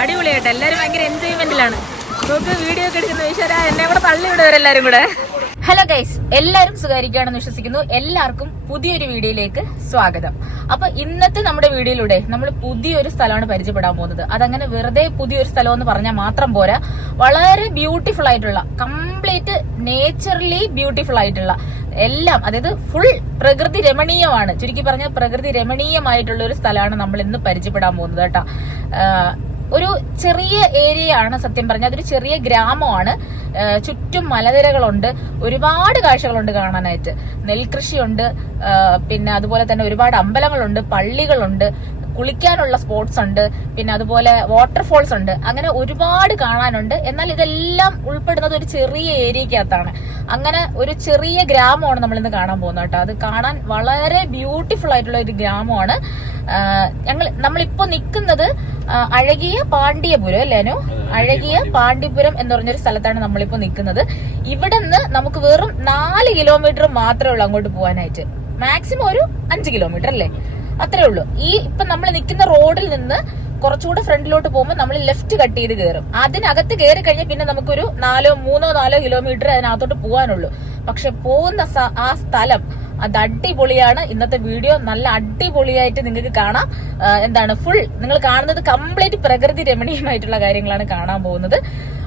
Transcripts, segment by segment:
അടിപൊളിയായിട്ട് എല്ലാവരും ഭയങ്കര എൻജോയ്മെന്റിലാണ്. നമുക്ക് വീഡിയോ ഒക്കെ എടുക്കുന്ന ഈശ്വര എന്നെ കൂടെ തള്ളി വിടുവരെല്ലാരും കൂടെ. ഹലോ ഗൈസ്, എല്ലാവരും സുഖായിരിക്കുകയാണെന്ന് വിശ്വസിക്കുന്നു. എല്ലാവർക്കും പുതിയൊരു വീഡിയോയിലേക്ക് സ്വാഗതം. അപ്പൊ ഇന്നത്തെ നമ്മുടെ വീഡിയോയിലൂടെ നമ്മൾ പുതിയൊരു സ്ഥലമാണ് പരിചയപ്പെടാൻ പോകുന്നത്. അതങ്ങനെ വെറുതെ പുതിയൊരു സ്ഥലം എന്ന് പറഞ്ഞാൽ മാത്രം പോരാ, വളരെ ബ്യൂട്ടിഫുൾ ആയിട്ടുള്ള, കംപ്ലീറ്റ് നേച്ചറലി ബ്യൂട്ടിഫുൾ ആയിട്ടുള്ള എല്ലാം, അതായത് ഫുൾ പ്രകൃതി രമണീയമാണ്. ചുരുക്കി പറഞ്ഞ പ്രകൃതി രമണീയമായിട്ടുള്ള ഒരു സ്ഥലമാണ് നമ്മൾ ഇന്ന് പരിചയപ്പെടാൻ പോകുന്നത് കേട്ടോ. ഒരു ചെറിയ ഏരിയയാണ്, സത്യം പറഞ്ഞാൽ അതൊരു ചെറിയ ഗ്രാമമാണ്. ചുറ്റും മലനിരകളുണ്ട്, ഒരുപാട് കാഴ്ചകളുണ്ട് കാണാനായിട്ട്. നെൽകൃഷിയുണ്ട്, പിന്നെ അതുപോലെ തന്നെ ഒരുപാട് അമ്പലങ്ങളുണ്ട്, പള്ളികളുണ്ട്, കുളിക്കാനുള്ള സ്പോട്സ് ഉണ്ട്, പിന്നെ അതുപോലെ വാട്ടർഫോൾസ് ഉണ്ട്. അങ്ങനെ ഒരുപാട് കാണാനുണ്ട്. എന്നാൽ ഇതെല്ലാം ഉൾപ്പെടുന്നത് ഒരു ചെറിയ ഏരിയക്കകത്താണ്. അങ്ങനെ ഒരു ചെറിയ ഗ്രാമമാണ് നമ്മൾ ഇന്ന് കാണാൻ പോകുന്നത് കേട്ടോ. അത് കാണാൻ വളരെ ബ്യൂട്ടിഫുൾ ആയിട്ടുള്ള ഒരു ഗ്രാമമാണ്. നമ്മളിപ്പോ നിൽക്കുന്നത് അഴകിയ പാണ്ഡ്യപുരം അല്ലേനോ, അഴകിയ പാണ്ഡ്യപുരം എന്ന് പറഞ്ഞൊരു സ്ഥലത്താണ് നമ്മളിപ്പോ നിൽക്കുന്നത്. ഇവിടെ നിന്ന് നമുക്ക് വെറും 4 കിലോമീറ്റർ മാത്രമേ ഉള്ളൂ അങ്ങോട്ട് പോകാനായിട്ട്. മാക്സിമം ഒരു 5 കിലോമീറ്റർ അല്ലേ, അത്രേ ഉള്ളൂ. ഇപ്പൊ നമ്മൾ നിൽക്കുന്ന റോഡിൽ നിന്ന് കുറച്ചുകൂടെ ഫ്രണ്ടിലോട്ട് പോകുമ്പോൾ നമ്മൾ ലെഫ്റ്റ് കട്ട് ചെയ്ത് കയറും. അതിനകത്ത് കയറി കഴിഞ്ഞാൽ പിന്നെ നമുക്കൊരു 3-4 കിലോമീറ്റർ അതിനകത്തോട്ട് പോകാനുള്ളൂ. പക്ഷെ പോകുന്ന ആ സ്ഥലം അത് അടിപൊളിയാണ്. ഇന്നത്തെ വീഡിയോ നല്ല അടിപൊളിയായിട്ട് നിങ്ങൾക്ക് കാണാം. എന്താണ്, ഫുൾ നിങ്ങൾ കാണുന്നത് കംപ്ലീറ്റ് പ്രകൃതി രമണീയമായിട്ടുള്ള കാര്യങ്ങളാണ് കാണാൻ പോകുന്നത്.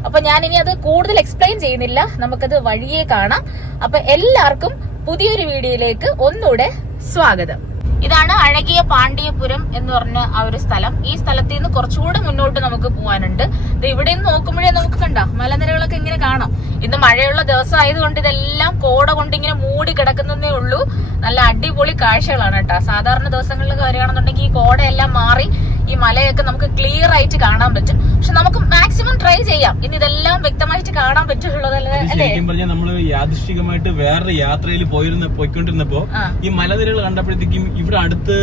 അപ്പൊ ഞാൻ ഇനി അത് കൂടുതൽ എക്സ്പ്ലെയിൻ ചെയ്യുന്നില്ല, നമുക്കത് വഴിയേ കാണാം. അപ്പൊ എല്ലാവർക്കും പുതിയൊരു വീഡിയോയിലേക്ക് ഒന്നുകൂടെ സ്വാഗതം. ഇതാണ് അഴകിയ പാണ്ഡ്യപുരം എന്ന് പറഞ്ഞ ആ ഒരു സ്ഥലം. ഈ സ്ഥലത്തിൽ നിന്ന് കുറച്ചുകൂടെ മുന്നോട്ട് നമുക്ക് പോകാനുണ്ട്. ഇവിടെ നിന്ന് നോക്കുമ്പോഴേ നമുക്ക് കണ്ട മലനിരകളൊക്കെ ഇങ്ങനെ കാണാം. ഇന്ന് മഴയുള്ള ദിവസം ആയതുകൊണ്ട് ഇതെല്ലാം കോട കൊണ്ട് ഇങ്ങനെ മൂടി കിടക്കുന്നതേ ഉള്ളൂ. നല്ല അടിപൊളി കാഴ്ചകളാണ് കേട്ടോ. സാധാരണ ദിവസങ്ങളിൽ വരികയാണെന്നുണ്ടെങ്കിൽ ഈ കോടയെല്ലാം മാറി ഈ മലയൊക്കെ നമുക്ക് ക്ലിയർ ആയിട്ട് കാണാൻ പറ്റും. പക്ഷെ നമുക്ക് മാക്സിമം ട്രൈ ചെയ്യാം. ഇനി ഇതെല്ലാം വ്യക്തമായിട്ട് കാണാൻ പറ്റുള്ളതല്ലേ. ശരിക്കും പറഞ്ഞാൽ നമ്മള് യാദൃശ്ചികമായിട്ട് വേറൊരു യാത്രയിൽ പോയിക്കൊണ്ടിരുന്നപ്പോ ഈ മലനിരകൾ കണ്ടപ്പോഴത്തേക്കും ഇവിടെ അടുത്ത്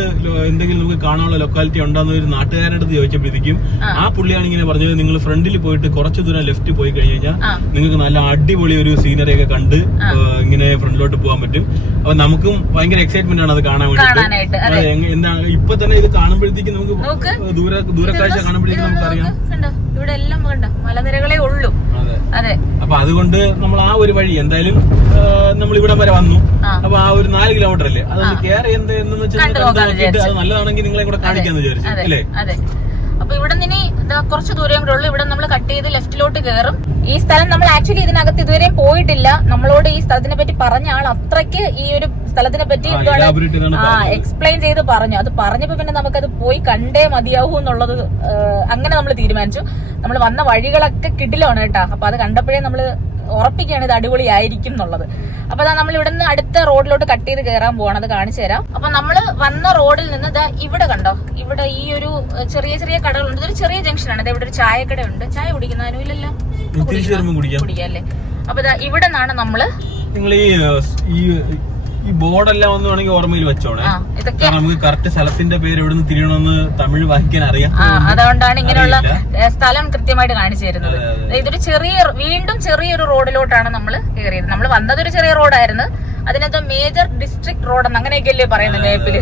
എന്തെങ്കിലും നമുക്ക് കാണാനുള്ള ലൊക്കാലിറ്റി ഉണ്ടോന്ന് ഒരു നാട്ടുകാരുടെ അടുത്ത് ചോദിച്ചപ്പോഴത്തേക്കും ആ പുള്ളിയാണ് ഇങ്ങനെ പറഞ്ഞത്, നിങ്ങൾ ഫ്രണ്ടിൽ പോയിട്ട് കുറച്ചു ദൂരം ലെഫ്റ്റ് പോയി കഴിഞ്ഞു കഴിഞ്ഞാൽ നിങ്ങൾക്ക് നല്ല അടിപൊളി ഒരു സീനറി ഒക്കെ കണ്ട് ഇങ്ങനെ ഫ്രണ്ടിലോട്ട് പോകാൻ പറ്റും. അപ്പൊ നമുക്കും ഭയങ്കര എക്സൈറ്റ്മെന്റ് ആണ് അത് കാണാൻ വേണ്ടിട്ട്. എന്താണ് ഇപ്പൊ തന്നെ ഇത് കാണുമ്പോഴത്തേക്കും നമുക്ക് ദൂരക്കാഴ്ച കാണുമ്പോഴേക്കും നമുക്കറിയാം ഇവിടെ എല്ലാം മലനിരകളെ ഉള്ളൂ. അതെ. അപ്പൊ അതുകൊണ്ട് നമ്മൾ ആ ഒരു വഴി എന്തായാലും നമ്മൾ ഇവിടെ വരെ വന്നു. അപ്പൊ ആ ഒരു 4 കിലോമീറ്റർ അല്ലേ, അതൊന്ന് കയറി എന്ന് വെച്ചാൽ അത് നല്ലതാണെങ്കിൽ നിങ്ങളെ കൂടെ കാണിക്കാന്ന് വിചാരിച്ചു അല്ലേ. അതെ. അപ്പൊ ഇവിടെ നിന്ന് കുറച്ച് ദൂരം കൂടെ ഉള്ളൂ. ഇവിടെ നമ്മൾ കട്ട് ചെയ്ത് ലെഫ്റ്റിലോട്ട് കയറും. ഈ സ്ഥലം നമ്മൾ ആക്ച്വലി ഇതിനകത്ത് ഇതുവരെ പോയിട്ടില്ല. നമ്മളോട് ഈ സ്ഥലത്തിനെ പറ്റി പറഞ്ഞ ആൾ അത്രയ്ക്ക് ഈ ഒരു സ്ഥലത്തിനെ പറ്റി എക്സ്പ്ലെയിൻ ചെയ്ത് പറഞ്ഞു. അത് പറഞ്ഞപ്പോ പിന്നെ നമുക്കത് പോയി കണ്ടേ മതിയാവൂ എന്നുള്ളത് അങ്ങനെ നമ്മൾ തീരുമാനിച്ചു. നമ്മൾ വന്ന വഴികളൊക്കെ കിടിലാണ് കേട്ടോ. അപ്പൊ അത് കണ്ടപ്പോഴേ നമ്മള് ഉറപ്പിക്കുകയാണ് ഇത് അടിപൊളിയായിരിക്കും എന്നുള്ളത്. അപ്പൊ നമ്മൾ ഇവിടെ നിന്ന് അടുത്ത റോഡിലോട്ട് കട്ട് ചെയ്ത് കയറാൻ പോവാണ്. അത് കാണിച്ചു തരാം. അപ്പൊ നമ്മള് വന്ന റോഡിൽ നിന്ന് ഇവിടെ കണ്ടോ, ഇവിടെ ഈ ഒരു ചെറിയ ചെറിയ കടകളുണ്ട്. ഇതൊരു ചെറിയ ജംഗ്ഷനാണ്. ഇവിടെ ഒരു ചായക്കട ഉണ്ട്. ചായ കുടിക്കുന്നതിനും ഇല്ലല്ലോ, കുടിക്കാല്ലേ. അപ്പൊ ഇവിടെ നിന്നാണ് നമ്മള് ഈ ബോർഡെല്ലാം ഒന്ന് വേണമെങ്കിൽ ഓർമ്മയിൽ വെച്ചോണേ. നമുക്ക് കറക്റ്റ് സ്ഥലത്തിന്റെ പേര് എവിടെ നിന്ന് തിരിയണമെന്ന് തമിഴ് വായിക്കാൻ അറിയാം. അതുകൊണ്ടാണ് ഇങ്ങനെയുള്ള സ്ഥലം കൃത്യമായിട്ട് കാണിച്ചു തരുന്നത്. ഇതൊരു വീണ്ടും ചെറിയൊരു റോഡിലോട്ടാണ് നമ്മൾ കയറിയത്. നമ്മൾ വന്നതൊരു ചെറിയ റോഡായിരുന്നു. അതിനകത്ത് മേജർ ഡിസ്ട്രിക്ട് റോഡ് എന്ന് അങ്ങനെയൊക്കെയല്ലേ പറയുന്നത് മേപ്പില്.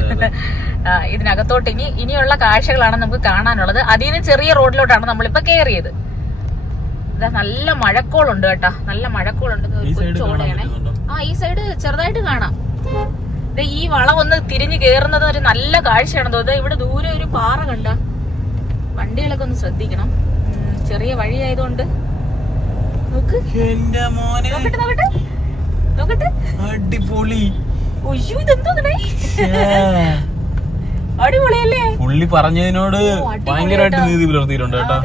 ഇതിനകത്തോട്ട് ഇനിയുള്ള കാഴ്ചകളാണ് നമുക്ക് കാണാനുള്ളത്. അതിൽ നിന്ന് ചെറിയ റോഡിലോട്ടാണ് നമ്മളിപ്പോ കയറിയത്. നല്ല മഴക്കോളുണ്ട് കേട്ടോ, നല്ല മഴക്കോളുണ്ട്. ചോടയാണേ. ഈ സൈഡ് ചെറുതായിട്ട് കാണാം. ഈ വളം ഒന്ന് തിരിഞ്ഞു കേറുന്നത് ഒരു നല്ല കാഴ്ചയാണെന്ന് തോന്നുന്നത്. ഇവിടെ ദൂരെ ഒരു പാറ കണ്ട. വണ്ടികളൊക്കെ ഒന്ന് ശ്രദ്ധിക്കണം, ചെറിയ വഴിയായതുകൊണ്ട്. നോക്ക്, നോക്കട്ടെ. അടിപൊളി. അടിപൊളിയല്ലേ. പുള്ളി പറഞ്ഞതിനോട് ഭയങ്കരമായിട്ട് നീതി പുലർത്തിയിട്ടുണ്ട് കേട്ടോ.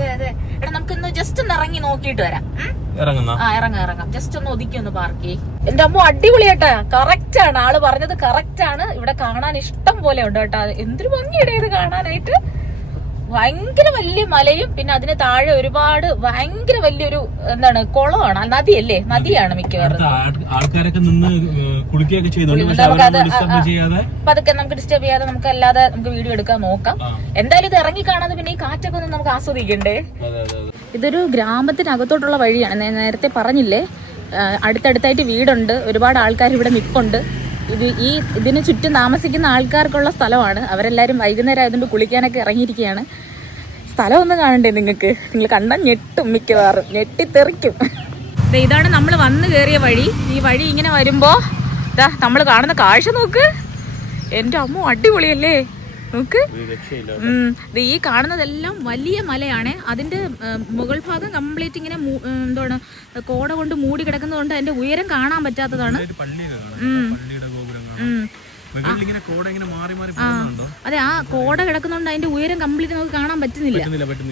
എടാ നമുക്കൊന്ന് ജസ്റ്റ് ഒന്ന് ഇറങ്ങി നോക്കിയിട്ട് വരാം. ഇറങ്ങാം. ജസ്റ്റ് ഒന്ന് ഒതുക്കി ഒന്ന് പാർക്ക് ചെയ്യും. എന്റെ അമ്മ അടിപൊളിയാട്ടാ, കറക്റ്റ് ആണ്. ആള് പറഞ്ഞത് കറക്റ്റ് ആണ്. ഇവിടെ കാണാൻ ഇഷ്ടം പോലെ ഉണ്ട് കേട്ടോ. എന്തൊരു ഭംഗിയുടെ ഇത് കാണാനായിട്ട്. ഭയങ്കര വലിയ മലയും പിന്നെ അതിന് താഴെ ഒരുപാട് ഭയങ്കര വലിയൊരു എന്താണ് കുളമാണ്, നദിയല്ലേ, നദിയാണ് മിക്കവാറും. ആൾക്കാരൊക്കെ നിന്ന് കുളിക്കുകയൊക്കെ ചെയ്യുന്നുണ്ട്. പതുക്കെ നമുക്ക് ഡിസ്റ്റർബ് ചെയ്യാതെ നമുക്ക് അല്ലാതെ നമുക്ക് വീഡിയോ എടുക്കാൻ നോക്കാം. എന്തായാലും ഇത് ഇറങ്ങി കാണാതെ പിന്നെ ഈ കാറ്റൊക്കെ ഒന്ന് നമുക്ക് ആസ്വദിക്കണ്ടേ. ഇതൊരു ഗ്രാമത്തിനകത്തോട്ടുള്ള വഴിയാണ്. നേരത്തെ പറഞ്ഞില്ലേ, അടുത്തടുത്തായിട്ട് വീടുണ്ട്, ഒരുപാട് ആൾക്കാർ ഇവിടെ നിൽപ്പുണ്ട്. ഇതിന് ചുറ്റും താമസിക്കുന്ന ആൾക്കാർക്കുള്ള സ്ഥലമാണ്. അവരെല്ലാരും വൈകുന്നേരം ആയതുകൊണ്ട് കുളിക്കാനൊക്കെ ഇറങ്ങിയിരിക്കുകയാണ്. സ്ഥലം ഒന്നും കാണണ്ടേ നിങ്ങൾക്ക്? നിങ്ങൾ കണ്ടാൽ ഞെട്ടും, മിക്കവാറും ഞെട്ടിത്തെറിക്കും. ഇതാണ് നമ്മൾ വന്ന് കയറിയ വഴി. ഈ വഴി ഇങ്ങനെ വരുമ്പോ ഇതാ നമ്മൾ കാണുന്ന കാഴ്ച നോക്ക്. എൻ്റെ അമ്മ അടിപൊളിയല്ലേ, നോക്ക്. ഈ കാണുന്നതെല്ലാം വലിയ മലയാണ്. അതിന്റെ മുകൾ ഭാഗം കംപ്ലീറ്റ് ഇങ്ങനെ എന്താണ് കോട കൊണ്ട് മൂടി കിടക്കുന്നതുകൊണ്ട് അതിന്റെ ഉയരം കാണാൻ പറ്റാത്തതാണ്. അതെ, ആ കോട കിടക്കുന്നതുകൊണ്ട് അതിന്റെ ഉയരം കംപ്ലീറ്റ് നമുക്ക് കാണാൻ പറ്റുന്നില്ല.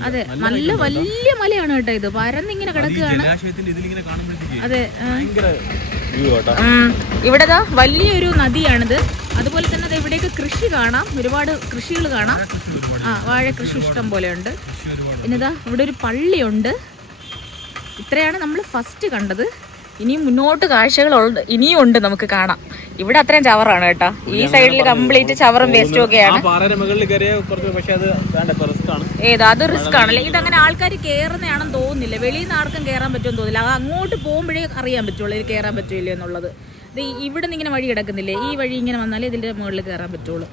അതെ, നല്ല വലിയ മലയാണ് കേട്ടോ ഇത്, പരന്നിങ്ങനെ കിടക്കുകയാണ്. അതെ, ഇവിടെ വലിയൊരു നദിയാണിത്. അതുപോലെ തന്നെ ഇവിടേക്ക് കൃഷി കാണാം, ഒരുപാട് കൃഷികൾ കാണാം. വാഴ കൃഷി ഇഷ്ടം പോലെ ഉണ്ട്. പിന്നെതാ ഇവിടെ ഒരു പള്ളിയുണ്ട്. ഇത്രയാണ് നമ്മൾ ഫസ്റ്റ് കണ്ടത്. ഇനിയും മുന്നോട്ട് കാഴ്ചകളുണ്ട്, ഇനിയും ഉണ്ട് നമുക്ക് കാണാം. ഇവിടെ അത്രയും ചവറാണ് കേട്ടോ. ഈ സൈഡിൽ കംപ്ലീറ്റ് ചവറും വേസ്റ്റും ഒക്കെയാണ്. അത് റിസ്ക് ആണല്ലേ? ഇതങ്ങനെ ആൾക്കാർ കയറുന്നതാണെന്ന് തോന്നുന്നില്ല. വെളിയിൽ നിന്ന് ആർക്കും കയറാൻ പറ്റുമെന്ന് തോന്നില്ല. അത് അങ്ങോട്ട് പോകുമ്പോഴേ അറിയാൻ പറ്റുള്ളൂ ഇത് കയറാൻ പറ്റൂല്ലോ എന്നുള്ളത്. ഇത് ഇവിടെ നിന്ന് ഇങ്ങനെ വഴി കിടക്കുന്നില്ലേ, ഈ വഴി ഇങ്ങനെ വന്നാലേ ഇതിന്റെ മുകളിൽ കയറാൻ പറ്റുള്ളൂ.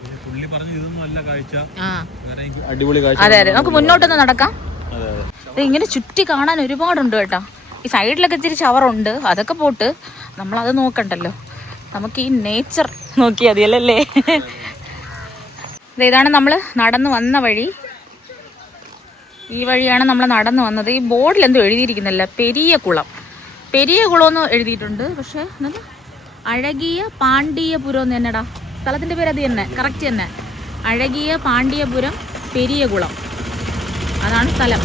അതെ അതെ, നമുക്ക് മുന്നോട്ടൊന്ന് നടക്കാം. ഇങ്ങനെ ചുറ്റി കാണാൻ ഒരുപാടുണ്ട് കേട്ടോ. ഈ സൈഡിലൊക്കെ ഇത്തിരി ചവറുണ്ട്, അതൊക്കെ പോട്ട് നമ്മളത് നോക്കണ്ടല്ലോ. നമുക്ക് ഈ നേച്ചർ നോക്കിയാൽ മതിയല്ലേ. ഇതാണ് നമ്മൾ നടന്നു വന്ന വഴി. ഈ വഴിയാണ് നമ്മൾ നടന്നു വന്നത്. ഈ ബോർഡിൽ എന്തോ എഴുതിയിരിക്കുന്നില്ല, പെരിയ കുളം എന്ന് എഴുതിയിട്ടുണ്ട്. പക്ഷെ അഴകിയ പാണ്ഡ്യപുരം എന്ന് തന്നെടാ സ്ഥലത്തിന്റെ പേര്. അത് തന്നെ, കറക്റ്റ് തന്നെ. അഴകിയ പാണ്ഡ്യപുരം പെരിയ കുളം, അതാണ് സ്ഥലം.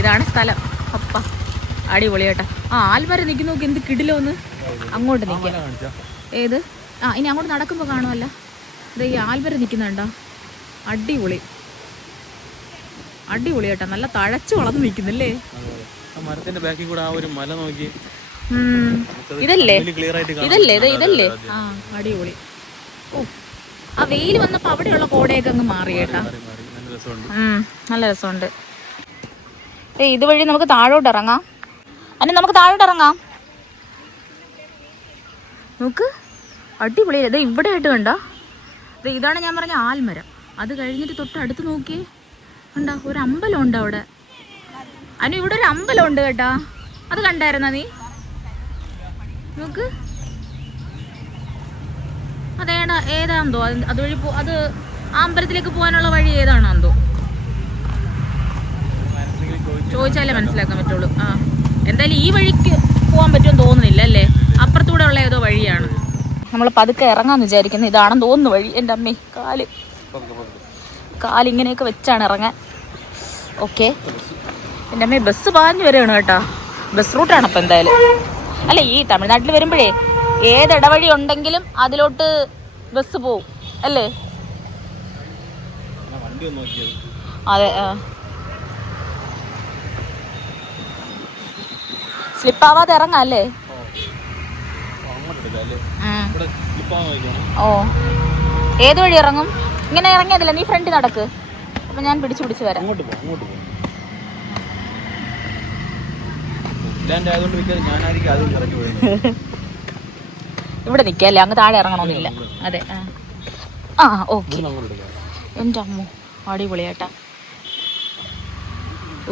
ഇതാണ് സ്ഥലം. അപ്പ അടിപൊളി കേട്ടോ. ആൽമരം നിൽക്കുന്ന നോക്കി, എന്ത് കിടിലോന്ന്. അങ്ങോട്ട് നിൽക്കാം. ഏത്? ഇനി അങ്ങോട്ട് നടക്കുമ്പോൾ കാണുമല്ല. ഇത് ഈ ആൽമരം നിൽക്കുന്നുണ്ടോ? അടിപൊളി കേട്ടോ. നല്ല തഴച്ചു വളർന്നു നിൽക്കുന്നല്ലേ. ഇതല്ലേ ഇതല്ലേ? അടിപൊളി. ഓ, ആ വെയിൽ വന്നപ്പോ അവിടെയുള്ള കോടയൊക്കെ അങ്ങ് മാറി കേട്ടാ. നല്ല രസമുണ്ട്. ഇതുവഴി നമുക്ക് താഴോട്ട് ഇറങ്ങാം. നമുക്ക് താഴോട്ട് ഇറങ്ങാം. നോക്ക്, അടിപൊളി. ഇത് ഇവിടെ ആയിട്ട് കണ്ട. ഇതാണ് ഞാൻ പറഞ്ഞ ആൽമരം. അത് കഴിഞ്ഞിട്ട് തൊട്ട് അടുത്ത് നോക്കിയേ, കണ്ട ഒരു അമ്പലം ഉണ്ട് അവിടെ. ഇവിടെ ഒരു അമ്പലം ഉണ്ട് കേട്ടാ. അത് കണ്ടായിരുന്ന നീ? നോക്ക്, ഏതാണെന്തോ അതുവഴി അത് ആ അമ്പലത്തിലേക്ക് പോകാനുള്ള വഴി ഏതാണെന്തോ ചോദിച്ചാലേ മനസ്സിലാക്കാൻ പറ്റുള്ളൂ. എന്തായാലും ഈ വഴിക്ക് പോകാൻ പറ്റുമെന്ന് തോന്നുന്നില്ല അല്ലേ. അപ്പുറത്തൂടെ ഉള്ള ഏതോ വഴിയാണ്. നമ്മൾ പതുക്കെ ഇറങ്ങാന്ന് വിചാരിക്കുന്നത്. ഇതാണെന്ന് തോന്നുന്നു വഴി. എൻ്റെ അമ്മേ, കാലിങ്ങനെയൊക്കെ വെച്ചാണ് ഇറങ്ങാൻ. ഓക്കെ, എൻ്റെ അമ്മേ, ബസ് പാഞ്ഞു വരികയാണ് കേട്ടോ. ബസ് റൂട്ടാണ് അപ്പം എന്തായാലും. അല്ല, ഈ തമിഴ്നാട്ടിൽ വരുമ്പോഴേ ഏതിടവഴി ഉണ്ടെങ്കിലും അതിലോട്ട് ബസ് പോവും അല്ലേ? അതെ. സ്ലിപ്പാവാതെ ഇറങ്ങാം അല്ലേ? ഓ, ഏത് വഴി ഇറങ്ങും? ഇങ്ങനെ ഇറങ്ങിയതില്ല, നീ ഫ്രണ്ട് നടക്ക്. അപ്പൊ ഞാൻ പിടിച്ചു വരാം. ഇവിടെ നിക്കല്ലേ, അങ്ങ് താഴെ ഇറങ്ങണമെന്നില്ല. അതെ. ഓക്കെ. എൻ്റെ അമ്മോ, അടിപൊളിയാട്ടാ.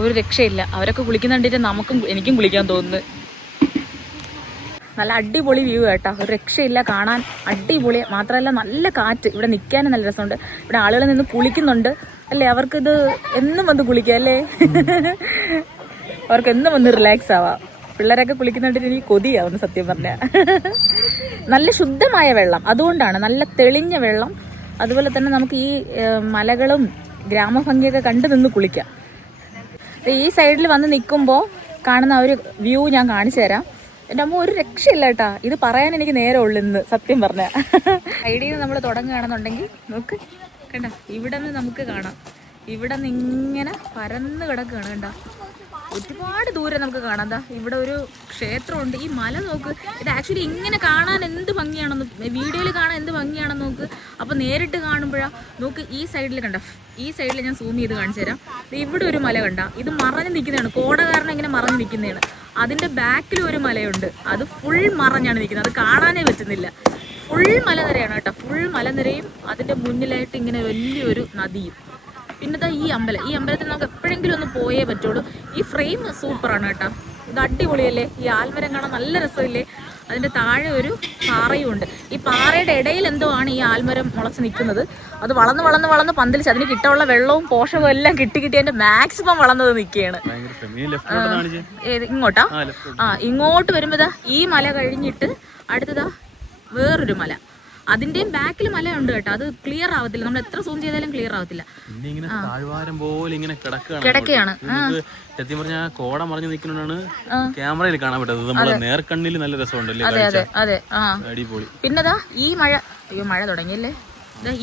ഒരു രക്ഷയില്ല. അവരൊക്കെ കുളിക്കുന്നുണ്ടിട്ട് എനിക്കും കുളിക്കാൻ തോന്നുന്നു. നല്ല അടിപൊളി വ്യൂ കേട്ടോ. ഒരു രക്ഷയില്ല, കാണാൻ അടിപൊളി. മാത്രമല്ല നല്ല കാറ്റ്. ഇവിടെ നിൽക്കാനും നല്ല രസമുണ്ട്. ഇവിടെ ആളുകൾ നിന്ന് കുളിക്കുന്നുണ്ട് അല്ലേ. അവർക്കിത് എന്നും വന്ന് കുളിക്കാം അല്ലേ. അവർക്ക് എന്നും വന്ന് റിലാക്സ് ആവാം. പിള്ളേരൊക്കെ കുളിക്കുന്നുണ്ടിട്ട് എനിക്ക് കൊതിയാവുന്നു സത്യം പറഞ്ഞാൽ. നല്ല ശുദ്ധമായ വെള്ളം, അതുകൊണ്ടാണ് നല്ല തെളിഞ്ഞ വെള്ളം. അതുപോലെ തന്നെ നമുക്ക് ഈ മലകളും ഗ്രാമഭംഗിയൊക്കെ കണ്ടു നിന്ന് കുളിക്കാം. ഈ സൈഡിൽ വന്ന് നിൽക്കുമ്പോൾ കാണുന്ന ഒരു വ്യൂ ഞാൻ കാണിച്ചു തരാം. എൻ്റെ അമ്മ, ഒരു രക്ഷയില്ല കേട്ടാ. ഇത് പറയാൻ എനിക്ക് നേരെ ഉള്ളു ഇന്ന് സത്യം പറഞ്ഞ. സൈഡിൽ നിന്ന് നമ്മൾ തുടങ്ങുകയാണെന്നുണ്ടെങ്കിൽ നോക്ക്, കണ്ട ഇവിടെ നിന്ന് നമുക്ക് കാണാം. ഇവിടെ നിന്ന് ഇങ്ങനെ പരന്ന് കിടക്കുകയാണ് കണ്ട. ഒരുപാട് ദൂരം നമുക്ക് കാണാം. ഇവിടെ ഒരു ക്ഷേത്രമുണ്ട്. ഈ മല നോക്ക്. ഇത് ആക്ച്വലി ഇങ്ങനെ കാണാൻ എന്ത് ഭംഗിയാണെന്ന്, വീഡിയോയിൽ കാണാൻ എന്ത് ഭംഗിയാണെന്ന് നോക്ക്. അപ്പോൾ നേരിട്ട് കാണുമ്പോഴാ നോക്ക്. ഈ സൈഡിൽ കണ്ട, ഈ സൈഡിൽ ഞാൻ സൂം ചെയ്ത് കാണിച്ചു തരാം. ഇവിടെ ഒരു മല കണ്ട. ഇത് മറഞ്ഞു നിൽക്കുന്നതാണ്, കോട കാരണം ഇങ്ങനെ മറഞ്ഞു നിൽക്കുന്നതാണ്. അതിൻ്റെ ബാക്കിൽ ഒരു മലയുണ്ട്, അത് ഫുൾ മറഞ്ഞാണ് നിൽക്കുന്നത്. അത് കാണാനേ പറ്റുന്നില്ല. ഫുൾ മലനിരയാണ് കേട്ടോ. ഫുൾ മലനിരയും അതിൻ്റെ മുന്നിലായിട്ട് ഇങ്ങനെ വലിയൊരു നദിയും. പിന്നെ ഈ അമ്പലത്തിൽ നമുക്ക് എപ്പോഴെങ്കിലും ഒന്ന് പോയേ പറ്റുള്ളൂ. ഈ ഫ്രെയിം സൂപ്പറാണ് കേട്ടോ. ഇത് അടിപൊളിയല്ലേ? ഈ ആൽമരം കാണാൻ നല്ല രസമില്ലേ? അതിൻ്റെ താഴെ ഒരു പാറയും ഉണ്ട്. ഈ പാറയുടെ ഇടയിൽ എന്തോ ആണ് ഈ ആൽമരം മുളച്ച് നിൽക്കുന്നത്. അത് വളർന്ന് പന്തലിച്ച് അതിന് കിട്ടാനുള്ള വെള്ളവും പോഷകവും എല്ലാം കിട്ടി അതിന്റെ മാക്സിമം വളർന്നത് നിൽക്കുകയാണ്. ഇങ്ങോട്ടാ? ഇങ്ങോട്ട് വരുമ്പോ ഈ മല കഴിഞ്ഞിട്ട് അടുത്തതാ വേറൊരു മല. അതിന്റെയും ബാക്കിൽ മല ഉണ്ട് കേട്ടോ. അത് ക്ലിയർ ആവത്തില്ല, നമ്മൾ എത്ര സൂം ചെയ്താലും ക്ലിയർ ആവത്തില്ല. കിടക്കുകയാണ്. സത്യം പറഞ്ഞാൽ കോട മറിഞ്ഞു നിൽക്കുന്നതാണ് ക്യാമറയിൽ കാണാൻ പറ്റത്. നമ്മളെ നേർക്കണ്ണിൽ നല്ല രസമുണ്ടല്ലേ? അതെ. അടിപൊളി. പിന്നെതാ ഈ മഴ തുടങ്ങിയല്ലേ?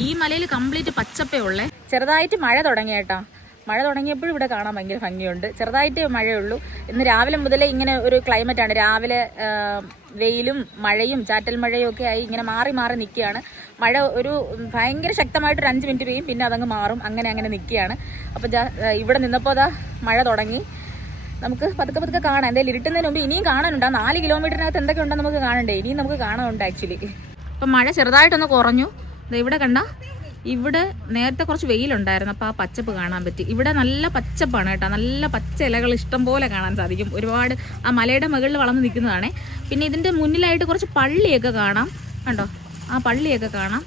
ഈ മലയിൽ കംപ്ലീറ്റ് പച്ചപ്പേ ഉള്ളേ. ചെറുതായിട്ട് മഴ തുടങ്ങിയേട്ടാ. മഴ തുടങ്ങിയപ്പോഴും ഇവിടെ കാണാൻ ഭയങ്കര ഭംഗിയുണ്ട്. ചെറുതായിട്ട് മഴയുള്ളൂ. ഇന്ന് രാവിലെ മുതലേ ഇങ്ങനെ ഒരു ക്ലൈമറ്റാണ്. രാവിലെ വെയിലും മഴയും ചാറ്റൽ മഴയും ഒക്കെ ആയി ഇങ്ങനെ മാറി നിൽക്കുകയാണ്. മഴ ഒരു ഭയങ്കര ശക്തമായിട്ടൊരു 5 മിനിറ്റ് പെയ്യും, പിന്നെ അതങ്ങ് മാറും. അങ്ങനെ നിൽക്കുകയാണ്. അപ്പോൾ ഇവിടെ നിന്നപ്പോൾ അതാ മഴ തുടങ്ങി. നമുക്ക് പതുക്കെ കാണാം. എന്തായാലും ഇരുട്ടുന്നതിന് മുമ്പ് ഇനിയും കാണാനുണ്ട്. ആ 4 കിലോമീറ്ററിനകത്ത് എന്തൊക്കെ ഉണ്ടെന്ന് നമുക്ക് കാണണ്ടേ? ഇനിയും നമുക്ക് കാണാനുണ്ട് ആക്ച്വലി. അപ്പം മഴ ചെറുതായിട്ടൊന്ന് കുറഞ്ഞു. ഇവിടെ കണ്ട, ഇവിടെ നേരത്തെ കുറച്ച് വെയിലുണ്ടായിരുന്നു, അപ്പോൾ ആ പച്ചപ്പ് കാണാൻ പറ്റി. ഇവിടെ നല്ല പച്ചപ്പാണ് കേട്ടോ. നല്ല പച്ച ഇലകൾ ഇഷ്ടം പോലെ കാണാൻ സാധിക്കും. ഒരുപാട് ആ മലയുടെ മുകളിൽ വളർന്ന് നിൽക്കുന്നതാണേ. പിന്നെ ഇതിൻ്റെ മുന്നിലായിട്ട് കുറച്ച് പള്ളിയൊക്കെ കാണാം. കണ്ടോ? ആ പള്ളിയൊക്കെ കാണാം.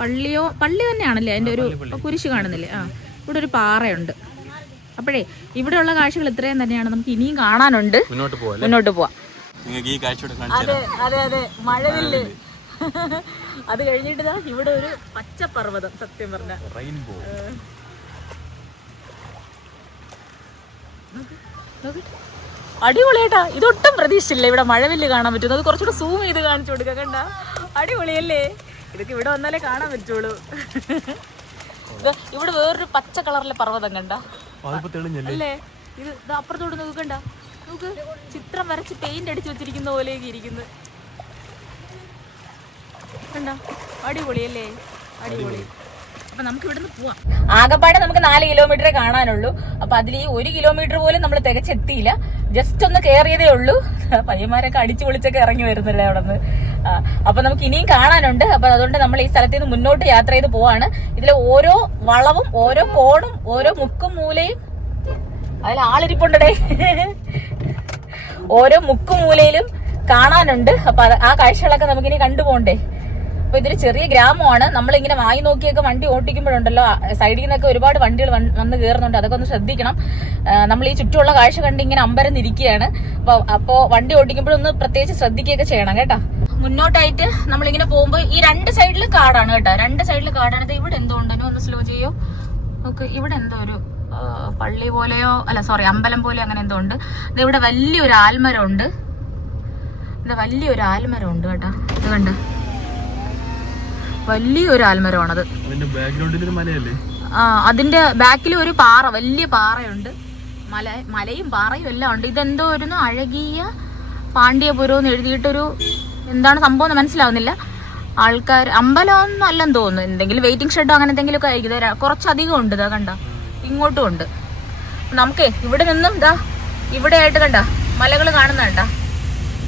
പള്ളി തന്നെയാണല്ലേ? അതിൻ്റെ ഒരു കുരിശ് കാണുന്നില്ലേ? ഇവിടെ ഒരു പാറയുണ്ട്. അപ്പോഴേ ഇവിടെയുള്ള കാഴ്ചകൾ ഇത്രയും തന്നെയാണ്. നമുക്ക് ഇനിയും കാണാനുണ്ട്. മുന്നോട്ട് പോവാം. അതെ മഴവില്ലേ? അത് കഴിഞ്ഞിട്ട് ഇവിടെ ഒരു പച്ചപ്പർവ്വതം. സത്യം പറഞ്ഞ റെയിൻബോ. അടിപൊളിയായിട്ടാ. ഇതൊട്ടും പ്രതീക്ഷിച്ചില്ല ഇവിടെ മഴവില്ല് കാണാൻ പറ്റും. അത് കുറച്ചുകൂടെ സൂം ചെയ്ത് കാണിച്ചു കൊടുക്കുക. കണ്ട? അടിപൊളിയല്ലേ? ഇതൊക്കെ ഇവിടെ വന്നാലേ കാണാൻ പറ്റുള്ളൂ. ഇവിടെ വേറൊരു പച്ച കളറിലെ പർവ്വതം കണ്ട അല്ലേ? ഇത് അപ്പുറത്തോട്ട് നോക്കണ്ട. നോക്ക്, ചിത്രം വരച്ച് പെയിന്റ് അടിച്ചു വെച്ചിരിക്കുന്ന പോലെയൊക്കെ ഇരിക്കുന്നു. അടിപൊളിയല്ലേ? അടിപൊളി. അപ്പൊ നമുക്ക് ഇവിടുന്ന് പോവാം. ആകപ്പാടെ നമുക്ക് 4 കിലോമീറ്ററേ കാണാനുള്ളൂ. അപ്പൊ അതിൽ ഈ 1 കിലോമീറ്റർ പോലും നമ്മൾ തികച്ചെത്തിയില്ല. ജസ്റ്റ് ഒന്ന് കയറിയതേ ഉള്ളൂ. പയ്യന്മാരൊക്കെ അടിച്ചു പൊളിച്ചൊക്കെ ഇറങ്ങി വരുന്നില്ലേ അവിടെ നിന്ന്. അപ്പൊ നമുക്ക് ഇനിയും കാണാനുണ്ട്. അപ്പൊ അതുകൊണ്ട് നമ്മൾ ഈ സ്ഥലത്ത് നിന്ന് മുന്നോട്ട് യാത്ര ചെയ്ത് പോവാണ്. ഇതിലെ ഓരോ വളവും ഓരോ കോണും ഓരോ മുക്കും മൂലയും അതിൽ ആളിരിപ്പുണ്ടേ. ഓരോ മുക്കും മൂലയിലും കാണാനുണ്ട്. അപ്പൊ ആ കാഴ്ചകളൊക്കെ നമുക്കിനി കണ്ടുപോകണ്ടേ? അപ്പൊ ഇതൊരു ചെറിയ ഗ്രാമമാണ്. നമ്മളിങ്ങനെ വായി നോക്കിയൊക്കെ വണ്ടി ഓട്ടിക്കുമ്പോഴുണ്ടല്ലോ സൈഡിൽ നിന്നൊക്കെ ഒരുപാട് വണ്ടികൾ വന്ന് കയറുന്നുണ്ട്. അതൊക്കെ ഒന്ന് ശ്രദ്ധിക്കണം. നമ്മൾ ഈ ചുറ്റുമുള്ള കാഴ്ച കണ്ട് ഇങ്ങനെ അമ്പരന്നിരിക്കുകയാണ്. അപ്പോ വണ്ടി ഓട്ടിക്കുമ്പോഴൊന്ന് പ്രത്യേകിച്ച് ശ്രദ്ധിക്കുകയൊക്കെ ചെയ്യണം കേട്ടോ. മുന്നോട്ടായിട്ട് നമ്മളിങ്ങനെ പോകുമ്പോൾ ഈ 2 സൈഡിലും കാടാണ് കേട്ടോ. 2 സൈഡിലും കാടാണ്. ഇവിടെ എന്തോ ഉണ്ടെന്നോ ഒന്ന് സ്ലോ ചെയ്യോ. നോക്ക്, ഇവിടെ എന്തോ ഒരു പള്ളി പോലെയോ അമ്പലം പോലെയോ അങ്ങനെ എന്തോ ഉണ്ട്. ഇവിടെ വലിയൊരു ആൽമരം ഉണ്ട്. കേട്ടോ. ഇത് കണ്ട്, വലിയൊരു ആൽമരമാണത്. അതിന്റെ ബാക്കിൽ ഒരു പാറ, വലിയ പാറയുണ്ട്. മലയും പാറയും എല്ലാം ഉണ്ട്. ഇതെന്തോ ഒരു അഴകിയ പാണ്ഡ്യപുരം എന്ന് എഴുതിയിട്ടൊരു എന്താണ് സംഭവം എന്ന് മനസ്സിലാവുന്നില്ല. ആൾക്കാർ അമ്പലമൊന്നും അല്ലെന്ന് തോന്നുന്നു. എന്തെങ്കിലും വെയിറ്റിംഗ് ഷെഡോ അങ്ങനെ എന്തെങ്കിലും ഒക്കെ ആയിരിക്കും. കുറച്ചധികം ഉണ്ട്. ഇതാ കണ്ട, ഇങ്ങോട്ടും ഉണ്ട്. നമുക്കേ ഇവിടെ നിന്നും ഇവിടെ ആയിട്ട് കണ്ട മലകൾ കാണുന്നുണ്ട.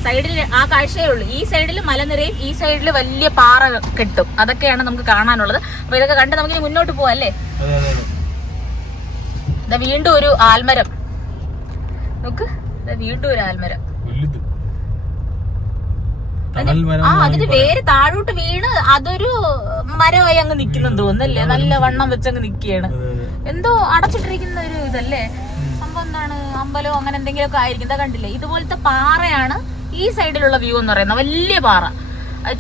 സൈഡിൽ ആ കാഴ്ചയേ ഉള്ളൂ. ഈ സൈഡിൽ മലനിരയും ഈ സൈഡിൽ വലിയ പാറ കെട്ടും. അതൊക്കെയാണ് നമുക്ക് കാണാനുള്ളത്. അപ്പൊ ഇതൊക്കെ കണ്ട് നമുക്ക് മുന്നോട്ട് പോവാം അല്ലേ? വീണ്ടും ഒരു ആൽമരം. നോക്ക്, വീണ്ടും ഒരു ആൽമരം. അതിന് വേര് താഴോട്ട് വീണ് അതൊരു മരമായി അങ്ങ് നിക്കുന്നെന്ന് തോന്നുന്നല്ലേ? നല്ല വണ്ണം വെച്ചങ്ങ് നിക്കുകയാണ്. എന്തോ അടച്ചിട്ടിരിക്കുന്ന ഒരു ഇതല്ലേ സംഭവം. എന്താണ്, അമ്പലം അങ്ങനെ എന്തെങ്കിലും ഒക്കെ ആയിരിക്കും. ഇതാ കണ്ടില്ലേ? ഇതുപോലത്തെ പാറയാണ് ഈ സൈഡിലുള്ള വ്യൂ എന്ന് പറയുന്നത്. വലിയ പാറ.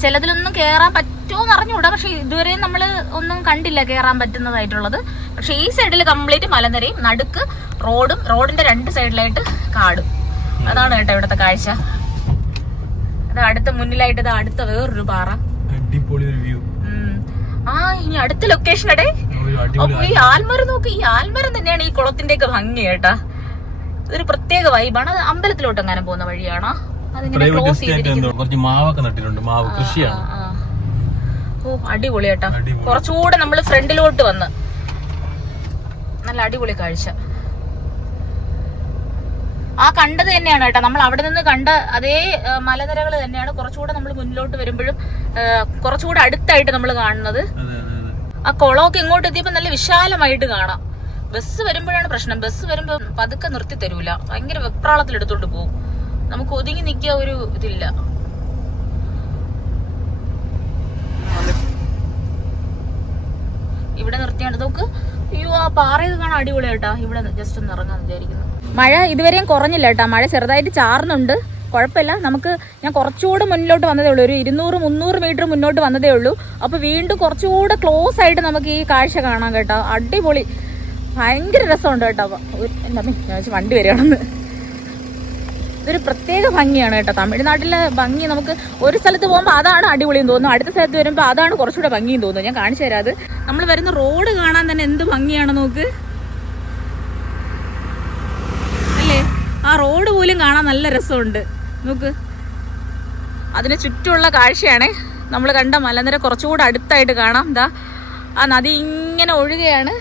ചിലതിലൊന്നും കേറാൻ പറ്റുമോന്ന് അറിഞ്ഞൂടാ. പക്ഷെ ഇതുവരെ നമ്മൾ ഒന്നും കണ്ടില്ല കേറാൻ പറ്റുന്നതായിട്ടുള്ളത്. പക്ഷെ ഈ സൈഡിൽ കംപ്ലീറ്റ് മലനിരയും നടുക്ക് റോഡും, റോഡിന്റെ 2 സൈഡിലായിട്ട് കാടും. അതാണ് കേട്ടോ ഇവിടുത്തെ കാഴ്ച. അത് അടുത്ത മുന്നിലായിട്ട് അടുത്ത വേറൊരു പാറ. ഇനി അടുത്ത ലൊക്കേഷൻ അടേ. ഈ ആൽമരം നോക്ക്. ഈ ആൽമരം തന്നെയാണ് ഈ കുളത്തിന്റെ ഒക്കെ ഭംഗി കേട്ടാ. ഇതൊരു പ്രത്യേക വൈബാണ്. അത് അമ്പലത്തിലോട്ട് അങ്ങനെ പോകുന്ന വഴിയാണോ? അതിങ്ങനെ ക്ലോസ് ചെയ്തിരിക്കുന്നു. മാവൊക്കെ നട്ടിട്ടുണ്ട്. മാവ് കൃഷിയാണ്. ഓ അടിപൊളി കേട്ടാ. കുറച്ചുകൂടെ നമ്മള് ഫ്രണ്ടിലോട്ട് വന്ന് നല്ല അടിപൊളി കാഴ്ച. ആ കണ്ടത് തന്നെയാണ് കേട്ടോ. നമ്മൾ അവിടെ നിന്ന് കണ്ട അതേ മലനിരകൾ തന്നെയാണ്. കുറച്ചുകൂടെ നമ്മൾ മുന്നിലോട്ട് വരുമ്പോഴും കുറച്ചുകൂടെ അടുത്തായിട്ട് നമ്മൾ കാണുന്നത്. ആ കുളമൊക്കെ ഇങ്ങോട്ട് എത്തിയപ്പോ നല്ല വിശാലമായിട്ട് കാണാം. ബസ് വരുമ്പോഴാണ് പ്രശ്നം. ബസ് വരുമ്പോ പതുക്കെ നിർത്തി തരൂല, ഭയങ്കര വെപ്രാളത്തിൽ എടുത്തോണ്ട് പോകും. നമുക്ക് ഒതുങ്ങി നിൽക്കാൻ ഒരു ഇതില്ല. ഇവിടെ നിർത്തിയാണ് നോക്ക്. അയ്യോ, ആ പാറയൊക്കെ കാണാൻ അടിപൊളിയായിട്ടാ. ഇവിടെ ജസ്റ്റ് ഒന്ന് ഇറങ്ങാൻ വിചാരിക്കുന്നു. മഴ ഇതുവരെയും കുറഞ്ഞില്ല കേട്ടാ, മഴ ചെറുതായിട്ട് ചാറുന്നുണ്ട്. കുഴപ്പമില്ല. ഞാൻ കുറച്ചുകൂടെ മുന്നിലോട്ട് വന്നതേ ഉള്ളൂ, ഒരു 200-300 മീറ്റർ മുന്നോട്ട് വന്നതേ ഉള്ളൂ. അപ്പൊ വീണ്ടും കുറച്ചുകൂടെ ക്ലോസ് ആയിട്ട് നമുക്ക് ഈ കാഴ്ച കാണാം കേട്ടോ. അടിപൊളി, ഭയങ്കര രസമുണ്ട് കേട്ടോ. എന്താ ഞാൻ വെച്ച് വണ്ടി വരികയാണെന്ന്. ഇതൊരു പ്രത്യേക ഭംഗിയാണ് കേട്ടോ. തമിഴ്നാട്ടിലെ ഭംഗി നമുക്ക് ഒരു സ്ഥലത്ത് പോകുമ്പോൾ അതാണ് അടിപൊളിയും തോന്നുന്നു, അടുത്ത സ്ഥലത്ത് വരുമ്പോൾ അതാണ് കുറച്ചുകൂടെ ഭംഗിയും തോന്നുന്നു. ഞാൻ കാണിച്ചു തരാം. അത് നമ്മൾ വരുന്ന റോഡ് കാണാൻ തന്നെ എന്ത് ഭംഗിയാണ് നോക്ക് അല്ലേ. ആ റോഡ് പോലും കാണാൻ നല്ല രസമുണ്ട് നോക്ക്. അതിന് ചുറ്റുമുള്ള കാഴ്ചയാണ് നമ്മൾ കണ്ട മലനിര കുറച്ചുകൂടെ അടുത്തായിട്ട് കാണാം. ഇതാ ആ നദി ഇങ്ങനെ ഒഴുകയാണ്.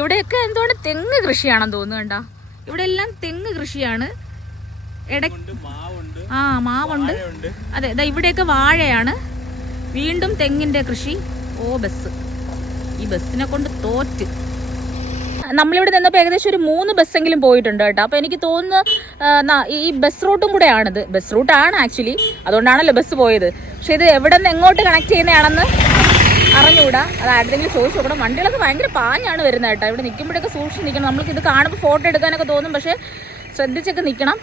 ഇവിടെയൊക്കെ എന്തുകൊണ്ട് തെങ്ങ് കൃഷിയാണെന്ന് തോന്നുന്നു കണ്ടാ. ഇവിടെ എല്ലാം തെങ്ങ് കൃഷിയാണ്. മാവുണ്ട്. അതെ, ഇവിടെയൊക്കെ വാഴയാണ്. വീണ്ടും തെങ്ങിന്റെ കൃഷി. ഓ ബസ്, ഈ ബസ്സിനെ കൊണ്ട് തോറ്റ്. നമ്മളിവിടെ നിന്നപ്പോൾ ഏകദേശം ഒരു 3 ബസ്സെങ്കിലും പോയിട്ടുണ്ട് കേട്ടോ. അപ്പോൾ എനിക്ക് തോന്നുന്നു ഈ ബസ് റൂട്ടും കൂടെ ആണിത്. ബസ് റൂട്ടാണ് ആക്ച്വലി, അതുകൊണ്ടാണല്ലോ ബസ് പോയത്. പക്ഷെ ഇത് എവിടെ നിന്ന് എങ്ങോട്ട് കണക്ട് ചെയ്യുന്നതാണെന്ന് അറിഞ്ഞുകൂടാ. അത് ആരുടെങ്കിലും ചോദിച്ചു നോക്കണം. വണ്ടികളൊക്കെ ഭയങ്കര പാഞ്ഞാണ് വരുന്നത് കേട്ടോ. ഇവിടെ നിൽക്കുമ്പോഴൊക്കെ സൂക്ഷിച്ച് നിൽക്കണം. നമ്മൾക്ക് ഇത് കാണുമ്പോൾ ഫോട്ടോ എടുക്കാനൊക്കെ തോന്നും, പക്ഷെ ശ്രദ്ധിച്ചൊക്കെ നിൽക്കണം.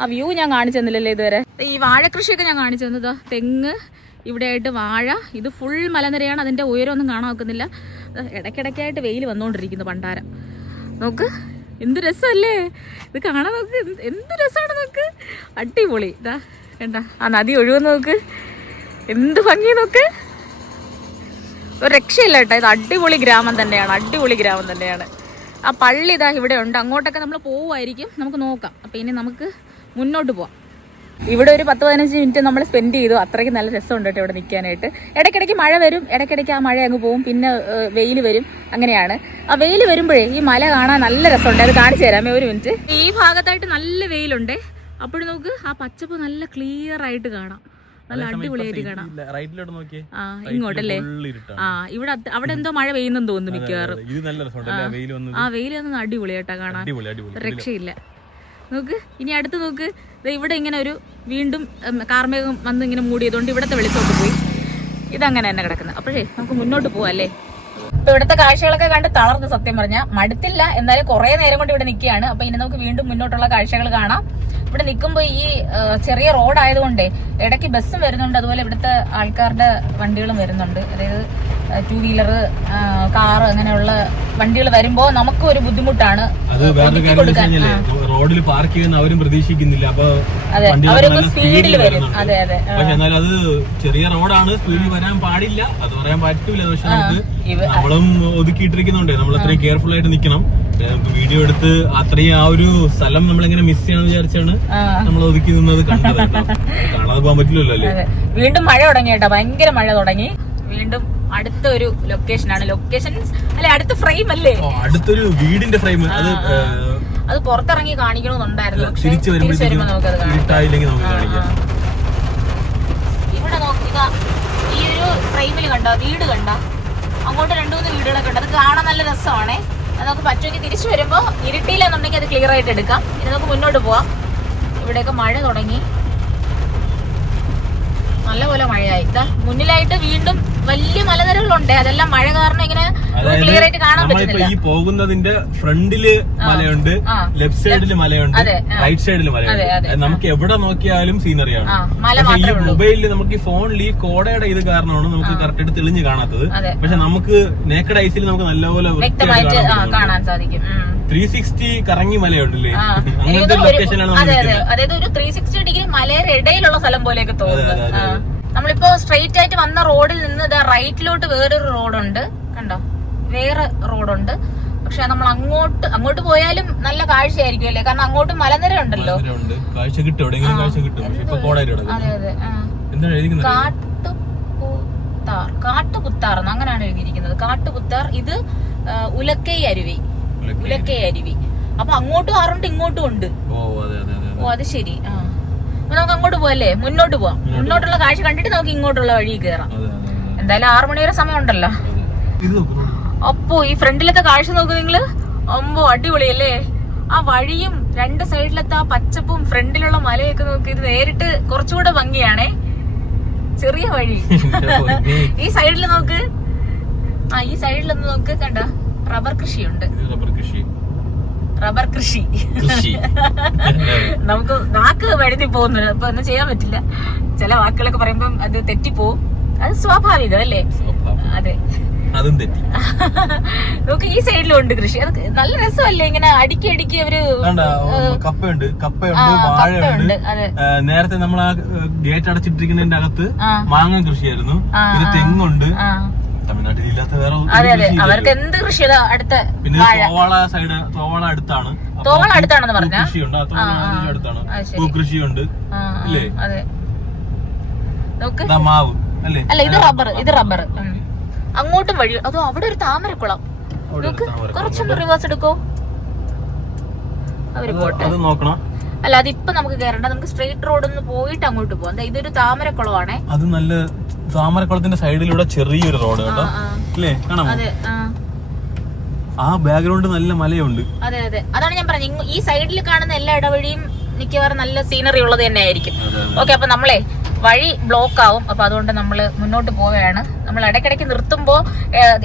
ആ വ്യൂ ഞാൻ കാണിച്ചു തന്നില്ലല്ലോ ഇതുവരെ. ഈ വാഴക്കൃഷിയൊക്കെ ഞാൻ കാണിച്ചു തന്നത്. തെങ്ങ്, ഇവിടെയായിട്ട് വാഴ. ഇത് ഫുൾ മലനിരയാണ്. അതിൻ്റെ ഉയരമൊന്നും കാണാൻ വെക്കുന്നില്ല. ഇടയ്ക്കിടയ്ക്കായിട്ട് വെയിൽ വന്നുകൊണ്ടിരിക്കുന്നു. പണ്ടാരം നോക്ക്, എന്ത് രസമല്ലേ ഇത് കാണാൻ. നോക്ക് എന്ത് രസമാണ് നോക്ക്, അടിപൊളി. ഇതാ കണ്ട ആ നദി ഒഴുകുന്ന നോക്ക്, എന്ത് ഭംഗി നോക്ക്. ഒരു രക്ഷയില്ല കേട്ടോ. ഇത് അടിപൊളി ഗ്രാമം തന്നെയാണ്, അടിപൊളി ഗ്രാമം തന്നെയാണ്. ആ പള്ളി ഇതാ ഇവിടെ ഉണ്ട്. അങ്ങോട്ടൊക്കെ നമ്മൾ പോവുമായിരിക്കും, നമുക്ക് നോക്കാം. അപ്പം ഇനി നമുക്ക് മുന്നോട്ട് പോവാം. ഇവിടെ ഒരു 10-15 മിനിറ്റ് നമ്മൾ സ്പെൻഡ് ചെയ്തു. അത്രയ്ക്ക് നല്ല രസമുണ്ട് കേട്ടോ ഇവിടെ നിൽക്കാനായിട്ട്. ഇടയ്ക്കിടയ്ക്ക് മഴ വരും, ഇടയ്ക്കിടയ്ക്ക് ആ മഴ അങ്ങ് പോവും, പിന്നെ വെയിൽ വരും. അങ്ങനെയാണ്. ആ വെയിൽ വരുമ്പോഴേ ഈ മല കാണാൻ നല്ല രസമുണ്ട്. അത് കാണിച്ചു തരാമേ, ഒരു മിനിറ്റ്. ഈ ഭാഗത്തായിട്ട് നല്ല വെയിലുണ്ട്. അപ്പോഴും നമുക്ക് ആ പച്ചപ്പ് നല്ല ക്ലിയർ ആയിട്ട് കാണാം, നല്ല അടിപൊളിയായിട്ട് കാണാം. ആ ഇങ്ങോട്ടല്ലേ. ആ ഇവിടെ അവിടെ എന്തോ മഴ പെയ്യുന്നെന്ന് തോന്നുന്നു മിക്കവാറും. ആ വെയിൽ വന്നത് അടിപൊളിയായിട്ടാ കാണാൻ, രക്ഷയില്ല. നോക്ക് ഇനി അടുത്ത് നോക്ക്. ഇവിടെ ഇങ്ങനെ ഒരു വീണ്ടും കാർമേഘം വന്ന് ഇങ്ങനെ മൂടിയതുകൊണ്ട് ഇവിടത്തെ വെളിച്ചോട്ട് പോയി. ഇതങ്ങനെ തന്നെ കിടക്കുന്നത്. അപ്പോഴേ നമുക്ക് മുന്നോട്ട് പോവാം അല്ലേ. ഇപ്പൊ ഇവിടുത്തെ കാഴ്ചകളൊക്കെ കണ്ട് തളർന്ന് സത്യം പറഞ്ഞാൽ മടുത്തില്ല. എന്തായാലും കുറെ നേരം കൊണ്ട് ഇവിടെ നിൽക്കുകയാണ്. അപ്പൊ ഇനി നമുക്ക് വീണ്ടും മുന്നോട്ടുള്ള കാഴ്ചകൾ കാണാം. ഇവിടെ നിൽക്കുമ്പോൾ ഈ ചെറിയ റോഡ് ആയതുകൊണ്ടേ ഇടയ്ക്ക് ബസ്സും വരുന്നുണ്ട്, അതുപോലെ ഇവിടുത്തെ ആൾക്കാരുടെ വണ്ടികളും വരുന്നുണ്ട്. അതായത് 2 വീലർ, കാറ്, അങ്ങനെയുള്ള വണ്ടികൾ വരുമ്പോ നമുക്കും ഒരു ബുദ്ധിമുട്ടാണ്. റോഡിൽ പാർക്ക് ചെയ്യുന്ന അവരും പ്രതീക്ഷിക്കുന്നില്ല. അപ്പൊ അവരൊക്കെ സ്പീഡിൽ വരും. അതെ അതെ. പക്ഷെ എന്നാൽ അത് ചെറിയ റോഡാണ്, സ്പീഡിൽ വരാൻ പാടില്ല, അത് പറയാൻ പറ്റൂല. പക്ഷെ നമുക്ക് നമ്മളും ഒതുക്കിയിട്ടിരിക്കുന്നുണ്ട്, നമ്മൾ അത്രയും കെയർഫുൾ ആയിട്ട് നിൽക്കണം. നമുക്ക് വീഡിയോ എടുത്ത് അത്രയും ആ ഒരു സ്ഥലം നമ്മളിങ്ങനെ മിസ് ചെയ്യാന്ന് വിചാരിച്ചാണ് നമ്മൾ ഒതുക്കി നിന്നത് കണ്ടത്. കാണാതെ പോകാൻ പറ്റില്ലല്ലോ അല്ലേ. വീണ്ടും മഴ തുടങ്ങി കേട്ടോ, ഭയങ്കര മഴ തുടങ്ങി. വീണ്ടും അടുത്ത ഒരു ലൊക്കേഷനാണ്. ലൊക്കേഷൻ അല്ലെ, അടുത്ത ഫ്രെയിം അല്ലേ, അടുത്തൊരു വീടിന്റെ ഫ്രെയിം. അത് പുറത്തിറങ്ങി കാണിക്കണമെന്നുണ്ടായിരുന്നു, പക്ഷെ തിരിച്ചു വരുമ്പോ നമുക്കത് കാണിക്കാം. ഇവിടെ നോക്കുക, ഈ ഒരു ഫ്രെയിമിൽ കണ്ട വീട് കണ്ട, അങ്ങോട്ട് 2-3 വീടുകളൊക്കെ ഉണ്ട്. അത് കാണാൻ നല്ല രസമാണേ. അത് നമുക്ക് പറ്റുമെങ്കിൽ തിരിച്ചു വരുമ്പോ ഇരുട്ടിയില്ലെന്നുണ്ടെങ്കിൽ അത് ക്ലിയർ ആയിട്ട് എടുക്കാം. ഇനി നമുക്ക് മുന്നോട്ട് പോവാം. ഇവിടെയൊക്കെ മഴ തുടങ്ങി, നല്ലപോലെ മഴയായി. മുന്നിലായിട്ട് വീണ്ടും വലിയ മലനിരകളുണ്ട്. അതെല്ലാം മഴ കാരണം ഇങ്ങനെ ക്ലിയർ ആയിട്ട് കാണാൻ പറ്റുന്നില്ല. ഈ പോകുന്നതിന്റെ ഫ്രണ്ടില് മലയുണ്ട്, ലെഫ്റ്റ് സൈഡില് മലയുണ്ട്, റൈറ്റ് സൈഡില് മലയുണ്ട്. നമുക്ക് എവിടെ നോക്കിയാലും സീനറിയാണ്. പക്ഷെ ഈ മൊബൈലിൽ നമുക്ക് ഈ ഫോണിൽ ഈ കോടയുടെ ഇത് കാരണമാണ് നമുക്ക് കറക്റ്റ് ആയിട്ട് തെളിഞ്ഞ് കാണാത്തത്. പക്ഷെ നമുക്ക് നേക്കഡ് ഐസിൽ നമുക്ക് നല്ലപോലെ വ്യക്തമായിട്ട് കാണാൻ സാധിക്കും. 360 കറങ്ങി മലയുണ്ടല്ലേ, അങ്ങനത്തെ ലൊക്കേഷനാണ്. അതായത് ഒരു 360 ഡിഗ്രി മലയുടെ ഇടയിലുള്ള സ്ഥലം പോലെയൊക്കെ തോന്നുന്നു. നമ്മളിപ്പോ സ്ട്രെയിറ്റ് ആയിട്ട് വന്ന റോഡിൽ നിന്ന് റൈറ്റിലോട്ട് വേറൊരു റോഡുണ്ട് കണ്ടോ, വേറെ റോഡുണ്ട്. പക്ഷെ നമ്മൾ അങ്ങോട്ട് പോയാലും നല്ല കാഴ്ചയായിരിക്കും അല്ലേ, കാരണം അങ്ങോട്ട് മലനിര ഉണ്ടല്ലോ. കാഴ്ച കിട്ടും, എവിടെയെങ്കിലും കാഴ്ച കിട്ടും. അതെ അതെ. കാട്ടുപുത്താർ അങ്ങനെയാണ് എഴുതിയിരിക്കുന്നത്. കാട്ടുപുത്താർ. ഇത് ഉലക്കൈ അരുവി. അപ്പൊ അങ്ങോട്ടും ആറുണ്ട് ഇങ്ങോട്ടും ഉണ്ട്. ഓ അത് ശരി. അപ്പൊ നമുക്ക് അങ്ങോട്ട് പോവല്ലേ, മുന്നോട്ട് പോവാം. മുന്നോട്ടുള്ള കാഴ്ച കണ്ടിട്ട് നമുക്ക് ഇങ്ങോട്ടുള്ള വഴി കയറാം. എന്തായാലും 6 മണി വരെ സമയം ഉണ്ടല്ലോ. അപ്പോ ഈ ഫ്രണ്ടിലത്തെ കാഴ്ച നോക്ക് നിങ്ങള്. അമ്പോ അടിപൊളിയല്ലേ. ആ വഴിയും രണ്ട് സൈഡിലത്തെ ആ പച്ചപ്പും ഫ്രണ്ടിലുള്ള മലയൊക്കെ നോക്കി. ഇത് നേരിട്ട് കുറച്ചുകൂടെ ഭംഗിയാണേ. ചെറിയ വഴി. ഈ സൈഡിൽ നോക്ക്. ഈ സൈഡിലൊന്ന് നോക്ക്. കണ്ട റബ്ബർ കൃഷിയുണ്ട്. റബ്ബർ കൃഷി. നമുക്ക് നാക്ക് വഴുതി പോകുന്നുണ്ട്. അപ്പൊ ഒന്നും ചെയ്യാൻ പറ്റില്ല. ചില വാക്കുകളൊക്കെ പറയുമ്പം അത് തെറ്റിപ്പോവും. അത് സ്വാഭാവികം അല്ലേ? അതെ, അതും തെറ്റി. നമുക്ക് ഈ സൈഡിലും ഉണ്ട് കൃഷി. അത് നല്ല രസമല്ലേ? ഇങ്ങനെ അടുക്കി അടുക്കി അവര് കപ്പയുണ്ട്, വാഴയുണ്ട്. നേരത്തെ നമ്മൾ ആ ഗേറ്റ് അടച്ചിട്ടിരിക്കുന്നതിന്റെ അകത്ത് മാങ്ങ കൃഷിയായിരുന്നു. പിന്നെ തെങ്ങുണ്ട്. തമിഴ്നാട്ടിൽ ഇല്ലാത്ത വേറെ. അതെ അതെ, അവർക്ക് എന്ത് കൃഷി അടുത്ത. പിന്നെ തോവാള സൈഡ്, തോവാള അടുത്താണ്. തോവാള അടുത്താണെന്ന് പറഞ്ഞ കൃഷിയുണ്ട്. അടുത്താണ് കൃഷിയുണ്ട്. ഇല്ലേ? അതെ, നോക്ക്. മാവ് അല്ലേ? അല്ല, ഇത് റബ്ബർ. ഇത് റബ്ബർ. അങ്ങോട്ടും വഴി. അതോ അവിടെ ഒരു താമരക്കുളം. നോക്ക്, കുറച്ചൊന്ന് റിവേഴ്സ് എടുക്കോ. അവര് പോട്ടെ, നോക്കണം. അല്ല, അതിപ്പോ നമുക്ക് കയറണ്ട. നമുക്ക് സ്ട്രെയിറ്റ് റോഡ് ഒന്ന് പോയിട്ട് അങ്ങോട്ട് പോവാം. ഇതൊരു താമരക്കുളമാണേ. അത് നല്ല താമരക്കുളത്തിന്റെ സൈഡിലൂടെ ചെറിയൊരു റോഡ് കേട്ടോ. അല്ലേ? കാണാമോ? അതെ. ആ ബാക്ക്ഗ്രൗണ്ട് നല്ല മലയുണ്ട്. അതെ അതെ, അതാണ് ഞാൻ പറഞ്ഞത്. ഈ സൈഡിൽ കാണുന്ന എല്ലാ ഇടവഴിയും മിക്കവാറും നല്ല സീനറി ഉള്ളത് തന്നെ ആയിരിക്കും. ഓക്കെ, അപ്പൊ നമ്മളെ വഴി ബ്ലോക്ക് ആവും. അപ്പൊ അതുകൊണ്ട് നമ്മൾ മുന്നോട്ട് പോവുകയാണ്. നമ്മൾ ഇടയ്ക്കിടയ്ക്ക് നിർത്തുമ്പോ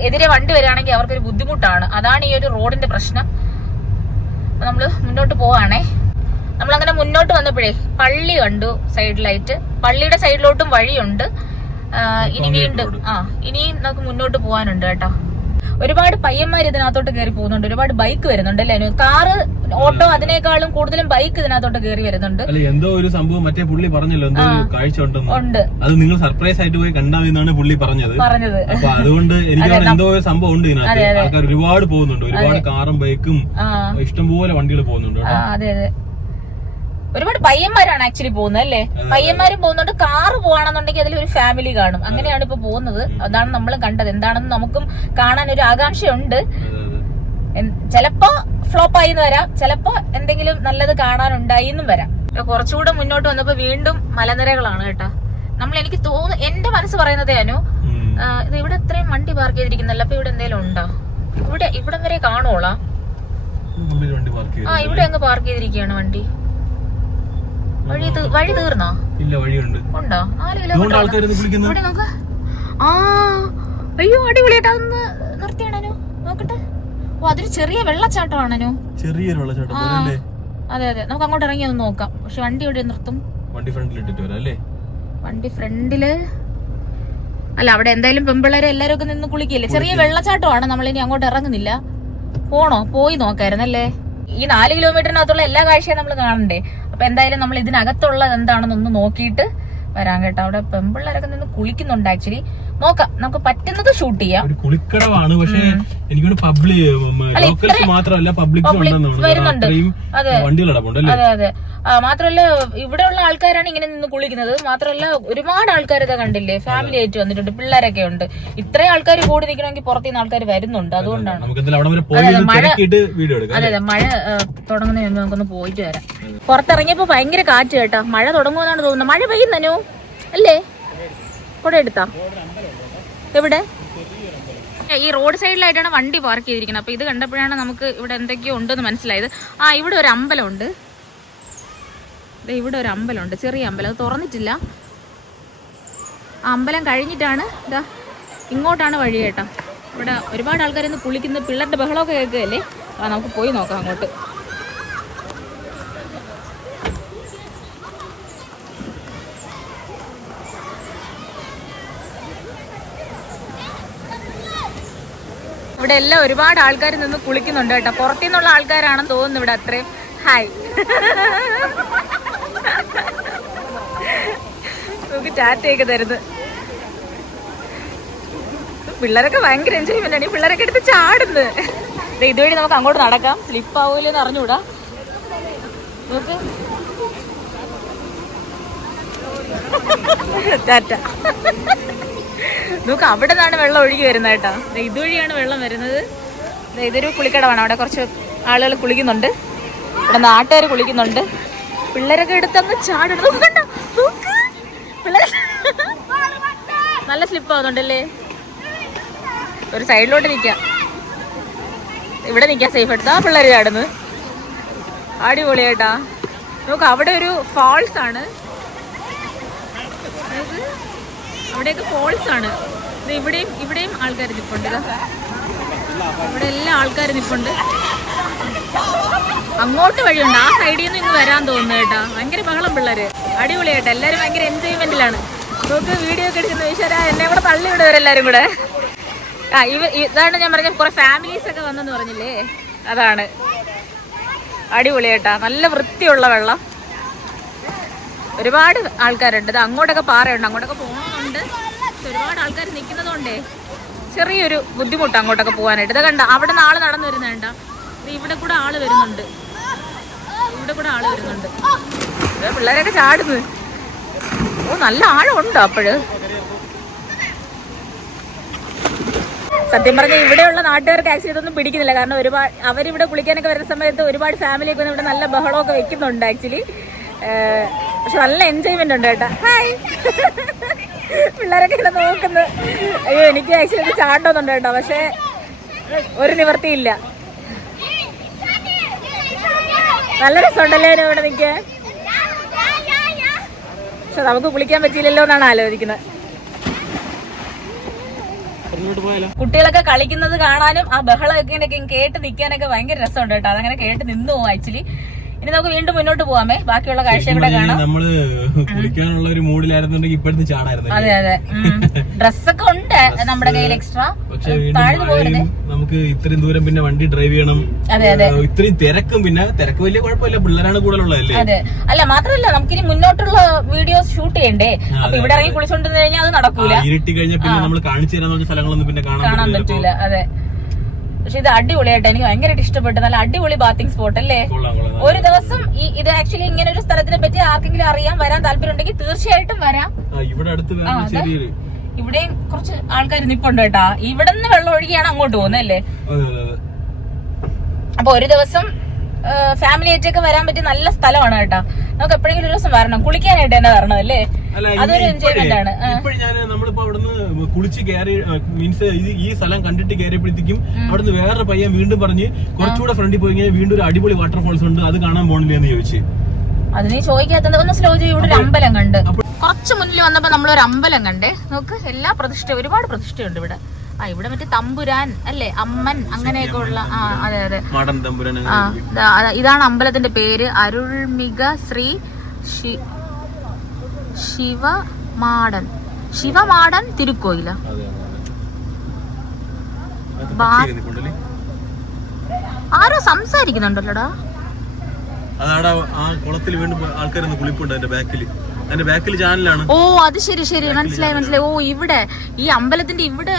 എതിരെ വണ്ടി വരികയാണെങ്കിൽ അവർക്കൊരു ബുദ്ധിമുട്ടാണ്. അതാണ് ഈ ഒരു റോഡിന്റെ പ്രശ്നം. അപ്പൊ നമ്മള് മുന്നോട്ട് പോവാണേ. നമ്മളങ്ങനെ മുന്നോട്ട് വന്നപ്പോഴേ പള്ളി കണ്ടു സൈഡിലായിട്ട്. പള്ളിയുടെ സൈഡിലോട്ടും വഴിയുണ്ട്. ഇനി വീണ്ടും ഇനിയും നമുക്ക് മുന്നോട്ട് പോകാനുണ്ട് കേട്ടോ. ഒരുപാട് പയ്യന്മാർ ഇതിനകത്തോട്ട് കയറി പോകുന്നുണ്ട്. ഒരുപാട് ബൈക്ക് വരുന്നുണ്ട് അല്ലേ? കാറ്, ഓട്ടോ അതിനേക്കാളും കൂടുതലും ബൈക്ക് ഇതിനകത്തോട്ട് കയറി വരുന്നുണ്ട്. എന്തോ ഒരു സംഭവം മറ്റേ പുള്ളി പറഞ്ഞല്ലോ, എന്തോ ഒരു കാഴ്ച ഉണ്ട്. അത് നിങ്ങൾ സർപ്രൈസ് ആയിട്ട് പോയി കണ്ടാമെന്നാണ് പുള്ളി പറഞ്ഞത്. അപ്പൊ അതുകൊണ്ട് എനിക്ക് എന്തോ ഒരു സംഭവം ഉണ്ട് ഇതിനകത്ത്. ആൾക്കാർ ഒരുപാട് പോകുന്നുണ്ട്. ഒരുപാട് കാറും ബൈക്കും ഇഷ്ടംപോലെ വണ്ടികൾ പോകുന്നുണ്ട്. അതെ അതെ, ഒരുപാട് പയ്യന്മാരാണ് ആക്ച്വലി പോകുന്നത് അല്ലേ? പയ്യന്മാരും പോകുന്നുണ്ട്. കാറ് പോവാണെന്നുണ്ടെങ്കിൽ അതിൽ ഒരു ഫാമിലി കാണും. അങ്ങനെയാണ് ഇപ്പൊ പോകുന്നത്. അതാണ് നമ്മൾ കണ്ടത്. എന്താണെന്ന് നമുക്കും കാണാൻ ഒരു ആകാംക്ഷയുണ്ട്. ചിലപ്പോ ഫ്ലോപ്പ് ആയിന്ന് വരാം, ചിലപ്പോ എന്തെങ്കിലും നല്ലത് കാണാനുണ്ടായി എന്നും വരാം. കുറച്ചുകൂടെ മുന്നോട്ട് വന്നപ്പോ വീണ്ടും മലനിരകളാണ് കേട്ടോ. എനിക്ക് തോന്നുന്നു, എന്റെ മനസ്സ് പറയുന്നതേ അനു, ഇത് ഇവിടെ ഇത്രയും വണ്ടി പാർക്ക് ചെയ്തിരിക്കുന്നല്ലോ. അപ്പൊ ഇവിടെ എന്തെങ്കിലും ഉണ്ടോ? ഇവിടെ വരെ കാണുവോളാ? ഇവിടെ അങ്ങ് പാർക്ക് ചെയ്തിരിക്കുകയാണ് വണ്ടി. വഴി തീർന്നോ? ഇല്ല, വഴിയുണ്ട്. ഉണ്ടോ? 4 കിലോമീറ്റർ. ഇവിടെ നോക്ക്. അയ്യോ അടിപൊളിയായിട്ട്. അതൊന്ന് നിർത്തിയാണോ? നോക്കട്ടെ. അതൊരു ചെറിയ വെള്ളച്ചാട്ടമാണോ? ചെറിയൊരു വെള്ളച്ചാട്ടം. അതെ അതെ, നമുക്ക് അങ്ങോട്ട് ഇറങ്ങി ഒന്ന് നോക്കാം. പക്ഷെ വണ്ടി എവിടെ നിർത്തും? വണ്ടി ഫ്രണ്ടിൽ ഇട്ടിട്ട് വരാം അല്ലേ? വണ്ടി ഫ്രണ്ടില് അല്ല, അവിടെ എന്തായാലും പെമ്പിള്ളേരെ എല്ലാരും ഒക്കെ നിന്ന് കുളിക്കില്ലേ. ചെറിയ വെള്ളച്ചാട്ടമാണ്. നമ്മളിനി അങ്ങോട്ട് ഇറങ്ങുന്നില്ല. പോണോ? പോയി നോക്കായിരുന്നല്ലേ? ഈ 4 കിലോമീറ്ററിനകത്തുള്ള എല്ലാ കാഴ്ചയും നമ്മൾ കാണണ്ടേ? അപ്പൊ എന്തായാലും നമ്മൾ ഇതിനകത്തുള്ളത് എന്താണെന്നൊന്ന് നോക്കിയിട്ട് വരാൻ കേട്ടോ. അവിടെ പെമ്പിള്ളേരൊക്കെ നിന്ന് കുളിക്കുന്നുണ്ട്. ആക്ച്വലി നോക്കാം, നമുക്ക് പറ്റുന്നത് ഷൂട്ട് ചെയ്യാം. കുളിക്കടവാണ്, പക്ഷേ എനിക്ക് മാത്രമല്ല പബ്ലിക് വരുന്നുണ്ട്. അതെ അതെ അതെ, മാത്രമല്ല ഇവിടെയുള്ള ആൾക്കാരാണ് ഇങ്ങനെ നിന്ന് കുളിക്കുന്നത്. മാത്രമല്ല ഒരുപാട് ആൾക്കാർ ഇതാ കണ്ടില്ലേ, ഫാമിലി ആയിട്ട് വന്നിട്ടുണ്ട്, പിള്ളേരൊക്കെ ഉണ്ട്. ഇത്രയും ആൾക്കാർ കൂടി നിൽക്കണമെങ്കിൽ പുറത്തുനിന്ന് ആൾക്കാർ വരുന്നുണ്ട്. അതുകൊണ്ടാണ്. അതെ അതെ, മഴ തുടങ്ങുന്നതിന് മുമ്പ് നമുക്കൊന്ന് പോയിട്ട് വരാം. പുറത്തിറങ്ങിയപ്പോ ഭയങ്കര കാറ്റ് കേട്ടോ. മഴ തുടങ്ങുമെന്നാണ് തോന്നുന്നത്. മഴ പെയ്യുന്നനു അല്ലേ? കൂടെ എടുത്താ എവിടെ? ഈ റോഡ് സൈഡിലായിട്ടാണ് വണ്ടി പാർക്ക് ചെയ്തിരിക്കുന്നത്. അപ്പൊ ഇത് കണ്ടപ്പോഴാണ് നമുക്ക് ഇവിടെ എന്തൊക്കെയോ ഉണ്ടെന്ന് മനസ്സിലായത്. ഇവിടെ ഒരു അമ്പലമുണ്ട്. ഇവിടെ ഒരു അമ്പലമുണ്ട്, ചെറിയ അമ്പലം. അത് തുറന്നിട്ടില്ല. ആ അമ്പലം കഴിഞ്ഞിട്ടാണ് ഇതാ ഇങ്ങോട്ടാണ് വഴി കേട്ടോ. ഇവിടെ ഒരുപാട് ആൾക്കാരൊന്ന് കുളിക്കുന്ന, പിള്ളേരുടെ ബഹളമൊക്കെ കേൾക്കുകയല്ലേ. നമുക്ക് പോയി നോക്കാം അങ്ങോട്ട്. ഇവിടെ എല്ലാം ഒരുപാട് ആൾക്കാർ നിന്ന് കുളിക്കുന്നുണ്ട് കേട്ടോ. പുറത്തുനിന്നുള്ള ആൾക്കാരാണെന്ന് തോന്നുന്നു ഇവിടെ അത്രയും. ഹായ്, നമുക്ക് ടാറ്റയൊക്കെ തരുന്നത്. പിള്ളേരൊക്കെ ഭയങ്കര എൻജോയ്മെന്റ് ആണ്. ഈ പിള്ളേരൊക്കെ എടുത്ത് ചാടുന്നത്. ഇതുവഴി നമുക്ക് അങ്ങോട്ട് നടക്കാം. സ്ലിപ്പ് ആവൂലെന്ന് അറിഞ്ഞൂടാ. നോക്ക്, ടാറ്റ. നോക്ക്, അവിടെ നിന്നാണ് വെള്ളം ഒഴുകി വരുന്നത് കേട്ടോ. ഇതുവഴിയാണ് വെള്ളം വരുന്നത്. ഇതൊരു കുളിക്കടവാണ്. അവിടെ കുറച്ച് ആളുകൾ കുളിക്കുന്നുണ്ട്. ഇവിടെ നാട്ടുകാർ കുളിക്കുന്നുണ്ട്. പിള്ളേരൊക്കെ എടുത്തങ്ങ് ചാടുന്നു. നല്ല സ്ലിപ്പ് ആവുന്നുണ്ടല്ലേ. ഒരു സൈഡിലോട്ട് നിൽക്കാം. ഇവിടെ നിൽക്കാൻ സേഫ് എടുത്താ പിള്ളേർ ചാടുന്നു. അടിപൊളിയായിട്ടാ. നോക്ക് അവിടെ ഒരു ഫാൾസ് ആണ്, അവിടെയൊക്കെ ഫോൾസ് ആണ്. ഇവിടെയും ആൾക്കാർ നിൽപ്പുണ്ട്. ഇവിടെ എല്ലാ ആൾക്കാരും നിൽപ്പുണ്ട്. അങ്ങോട്ട് വഴിയുണ്ട്, ആ സൈഡിൽ നിന്ന് ഇങ്ങ് വരാൻ തോന്നുന്നു കേട്ടാ. ഭയങ്കര ബഹളം പിള്ളേര്. അടിപൊളിയായിട്ടാ, എല്ലാരും ഭയങ്കര എൻജോയ്മെന്റിലാണ്. നമുക്ക് വീഡിയോ ഒക്കെ എടുക്കുന്ന ഈശ്വരാ, എന്നെ കൂടെ തള്ളി വിടുവരെല്ലാരും കൂടെ. ഇതാണ് ഞാൻ പറഞ്ഞ കുറെ ഫാമിലീസ് ഒക്കെ വന്നെന്ന് പറഞ്ഞില്ലേ, അതാണ്. അടിപൊളിയായിട്ടാ, നല്ല വൃത്തിയുള്ള വെള്ളം. ഒരുപാട് ആൾക്കാരുണ്ട്. ഇത് അങ്ങോട്ടൊക്കെ പാറയുണ്ട്, അങ്ങോട്ടൊക്കെ പോകണമെന്നുണ്ട്. ഒരുപാട് ആൾക്കാർ നിൽക്കുന്നതുകൊണ്ടേ ചെറിയൊരു ബുദ്ധിമുട്ട് അങ്ങോട്ടൊക്കെ പോകാനായിട്ട്. ഇത് കണ്ട അവിടെ നിന്ന് ആള് നടന്നു വരുന്നുണ്ട. ഇവിടെ കൂടെ ആള് വരുന്നുണ്ട്, പിള്ളേരൊക്കെ ചാടുന്നു. ഓ നല്ല ആഴമുണ്ടോ അപ്പോഴ്. സത്യം പറഞ്ഞാൽ ഇവിടെയുള്ള നാട്ടുകാർക്ക് ആക്ച്വലി ഇതൊന്നും പിടിക്കുന്നില്ല. കാരണം ഒരുപാട് അവരിവിടെ കുളിക്കാനൊക്കെ വരുന്ന സമയത്ത് ഒരുപാട് ഫാമിലിയൊക്കെ വന്ന് ഇവിടെ നല്ല ബഹളമൊക്കെ വെക്കുന്നുണ്ട് ആക്ച്വലി. പക്ഷെ നല്ല എൻജോയ്മെന്റ് ഉണ്ട് കേട്ടാ. ഹായ്, പിള്ളേരൊക്കെ ഇവിടെ നോക്കുന്നു. അയ്യോ എനിക്ക് ആക്ച്വലി ഇത് ചാണ്ടോന്നുണ്ട് കേട്ടോ, പക്ഷെ ഒരു നിവർത്തിയില്ല. നല്ല രസമുണ്ടല്ലേ ഇവിടെ നിൽക്കാൻ. പക്ഷെ നമുക്ക് കുളിക്കാൻ പറ്റിയില്ലല്ലോ എന്നാണ് ആലോചിക്കുന്നത്. കുട്ടികളൊക്കെ കളിക്കുന്നത് കാണാനും ആ ബഹളമൊക്കെ കേട്ട് നിൽക്കാനൊക്കെ ഭയങ്കര രസമുണ്ട് കേട്ടോ. അതങ്ങനെ കേട്ട് നിന്നു പോകും ആക്ച്വലി. ഇനി നമുക്ക് വീണ്ടും മുന്നോട്ട് പോവാമേ, ബാക്കിയുള്ള കാഴ്ച ഇവിടെ കാണാം. നമ്മള് കുളിക്കാനുള്ള ഒരു മൂഡിലായിരുന്നുണ്ടെങ്കിൽ ഇപ്പോഴത്തെ ചാടായിരുന്നു. അതെ അതെ, ഡ്രസ്സൊക്കെ ഉണ്ട് നമ്മുടെ കയ്യിൽ എക്സ്ട്രാ. പക്ഷെ നമുക്ക് ഇത്രയും ദൂരം പിന്നെ വണ്ടി ഡ്രൈവ് ചെയ്യണം. അതെ അതെ, ഇത്രയും തിരക്കും. പിന്നെ തിരക്ക് വലിയ കുഴപ്പമില്ല, പിള്ളേരാണ് കൂടുതലുള്ളതല്ലേ. അതെ, അല്ല മാത്രമല്ല നമുക്കിനി മുന്നോട്ടുള്ള വീഡിയോസ് ഷൂട്ട് ചെയ്യണ്ടേ. അപ്പൊ ഇവിടെ ഇറങ്ങി കുളിച്ചോണ്ടിരുന്നു കഴിഞ്ഞാൽ അത് നടക്കൂല. ഇരുട്ടി കഴിഞ്ഞാൽ പിന്നെ നമ്മൾ കാണിച്ചു തരാൻ പറഞ്ഞ സ്ഥലങ്ങളൊന്നും പിന്നെ കാണാൻ പറ്റൂല. അതെ, പക്ഷെ ഇത് അടിപൊളിയായിട്ട് എനിക്ക് ഭയങ്കരമായിട്ട് ഇഷ്ടപ്പെട്ടു. നല്ല അടിപൊളി ബാത്തിങ് സ്പോട്ട് അല്ലേ. ഒരു ദിവസം ഇത് ആക്ച്വലി ഇങ്ങനെ ഒരു സ്ഥലത്തിനെ പറ്റി ആർക്കെങ്കിലും അറിയാൻ വരാൻ താല്പര്യം ഉണ്ടെങ്കിൽ തീർച്ചയായിട്ടും വരാം. ഇവിടെയും കുറച്ച് ആൾക്കാർ നിപ്പുണ്ട് കേട്ടാ. ഇവിടെ നിന്ന് വെള്ളം ഒഴുകിയാണ് അങ്ങോട്ട് പോകുന്നത് അല്ലേ. അപ്പൊ ഒരു ദിവസം ഫാമിലി ആയിട്ടൊക്കെ വരാൻ പറ്റിയ നല്ല സ്ഥലമാണ് കേട്ടാ. നമുക്ക് എപ്പോഴെങ്കിലും ഒരു ദിവസം വരണം, കുളിക്കാനായിട്ട് തന്നെ വരണം അല്ലേ. അതൊരു എൻജോയ്മെന്റ് ആണ്. നമ്മളിപ്പോ അവിടുന്ന് കുളിച്ച് കയറി മീൻസ് ഈ സ്ഥലം കണ്ടിട്ട് കയറിയപ്പോഴത്തേക്കും അവിടുന്ന് വേറെ പയ്യൻ വീണ്ടും പറഞ്ഞ് കുറച്ചുകൂടെ ഫ്രണ്ടിൽ പോയി കഴിഞ്ഞാൽ വീണ്ടും ഒരു അടിപൊളി വാട്ടർഫോൾസ് ഉണ്ട്, അത് കാണാൻ പോണില്ല എന്ന് ചോദിച്ചു. അത് നീ ചോദിക്കാത്ത ഒന്ന് സ്ലോ ചെയ്യും. ഇവിടെ ഒരു അമ്പലം കണ്ട് കുറച്ച് മുന്നിൽ വന്നപ്പോ നമ്മളൊരു അമ്പലം കണ്ടേ. നോക്ക് എല്ലാ പ്രതിഷ്ഠ, ഒരുപാട് പ്രതിഷ്ഠയുണ്ട് ഇവിടെ. ഇവിടെ മറ്റേ തമ്പുരാൻ അല്ലേ, അമ്മൻ അങ്ങനെയൊക്കെ ഉള്ള. അതെ അതെ, ഇതാണ് അമ്പലത്തിന്റെ പേര്. അരുൾമിക ശ്രീ ശിവമാടൻ തിരുക്കോയില. ആരോ സംസാരിക്കുന്നുണ്ടല്ലോടാ. അതാടാ ആ കുളത്തിൽ വീണ്ടും ആൾക്കാരൊന്ന് കുളിപ്പുണ്ട് അതിന്റെ ബാക്കിൽ ചാനലാണ്. ഓ അത് ശരി ശരി, മനസ്സിലായി. ഓ ഇവിടെ ഈ അമ്പലത്തിന്റെ ഇവിടെ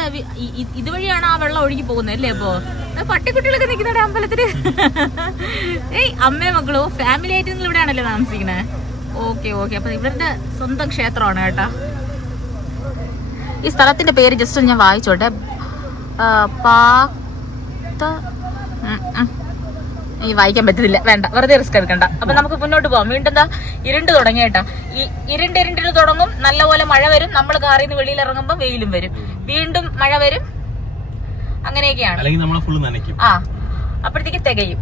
ഇതുവഴിയാണ് ആ വെള്ളം ഒഴുകി പോകുന്നത് അല്ലേ. അപ്പൊ പട്ടിക്കുട്ടികളൊക്കെ നിൽക്കുന്നവിടെ അമ്പലത്തില്. ഏയ് അമ്മയും മക്കളോ ഫാമിലി ആയിട്ട് നിങ്ങൾ ഇവിടെ ആണല്ലേ താമസിക്കണേ. ഓക്കെ ഓക്കെ, അപ്പൊ ഇവരുടെ സ്വന്തം ക്ഷേത്രമാണ് കേട്ടാ. ഈ സ്ഥലത്തിന്റെ പേര് ജസ്റ്റ് ഞാൻ വായിച്ചോട്ടെ. ഈ വായിക്കാൻ പറ്റത്തില്ല, വേണ്ട, വെറുതെ റിസ്ക് എടുക്കണ്ട. അപ്പൊ നമുക്ക് മുന്നോട്ട് പോവാം. വീണ്ടും എന്താ ഇരുണ്ട് തുടങ്ങി കേട്ടാ. ഈ ഇരുണ്ടിന് തുടങ്ങും, നല്ലപോലെ മഴ വരും. നമ്മൾ കാറിൽ നിന്ന് വെളിയിൽ ഇറങ്ങുമ്പോ വെയിലും വരും, വീണ്ടും മഴ വരും, അങ്ങനെയൊക്കെയാണ്. അപ്പോഴത്തേക്ക് തികയും.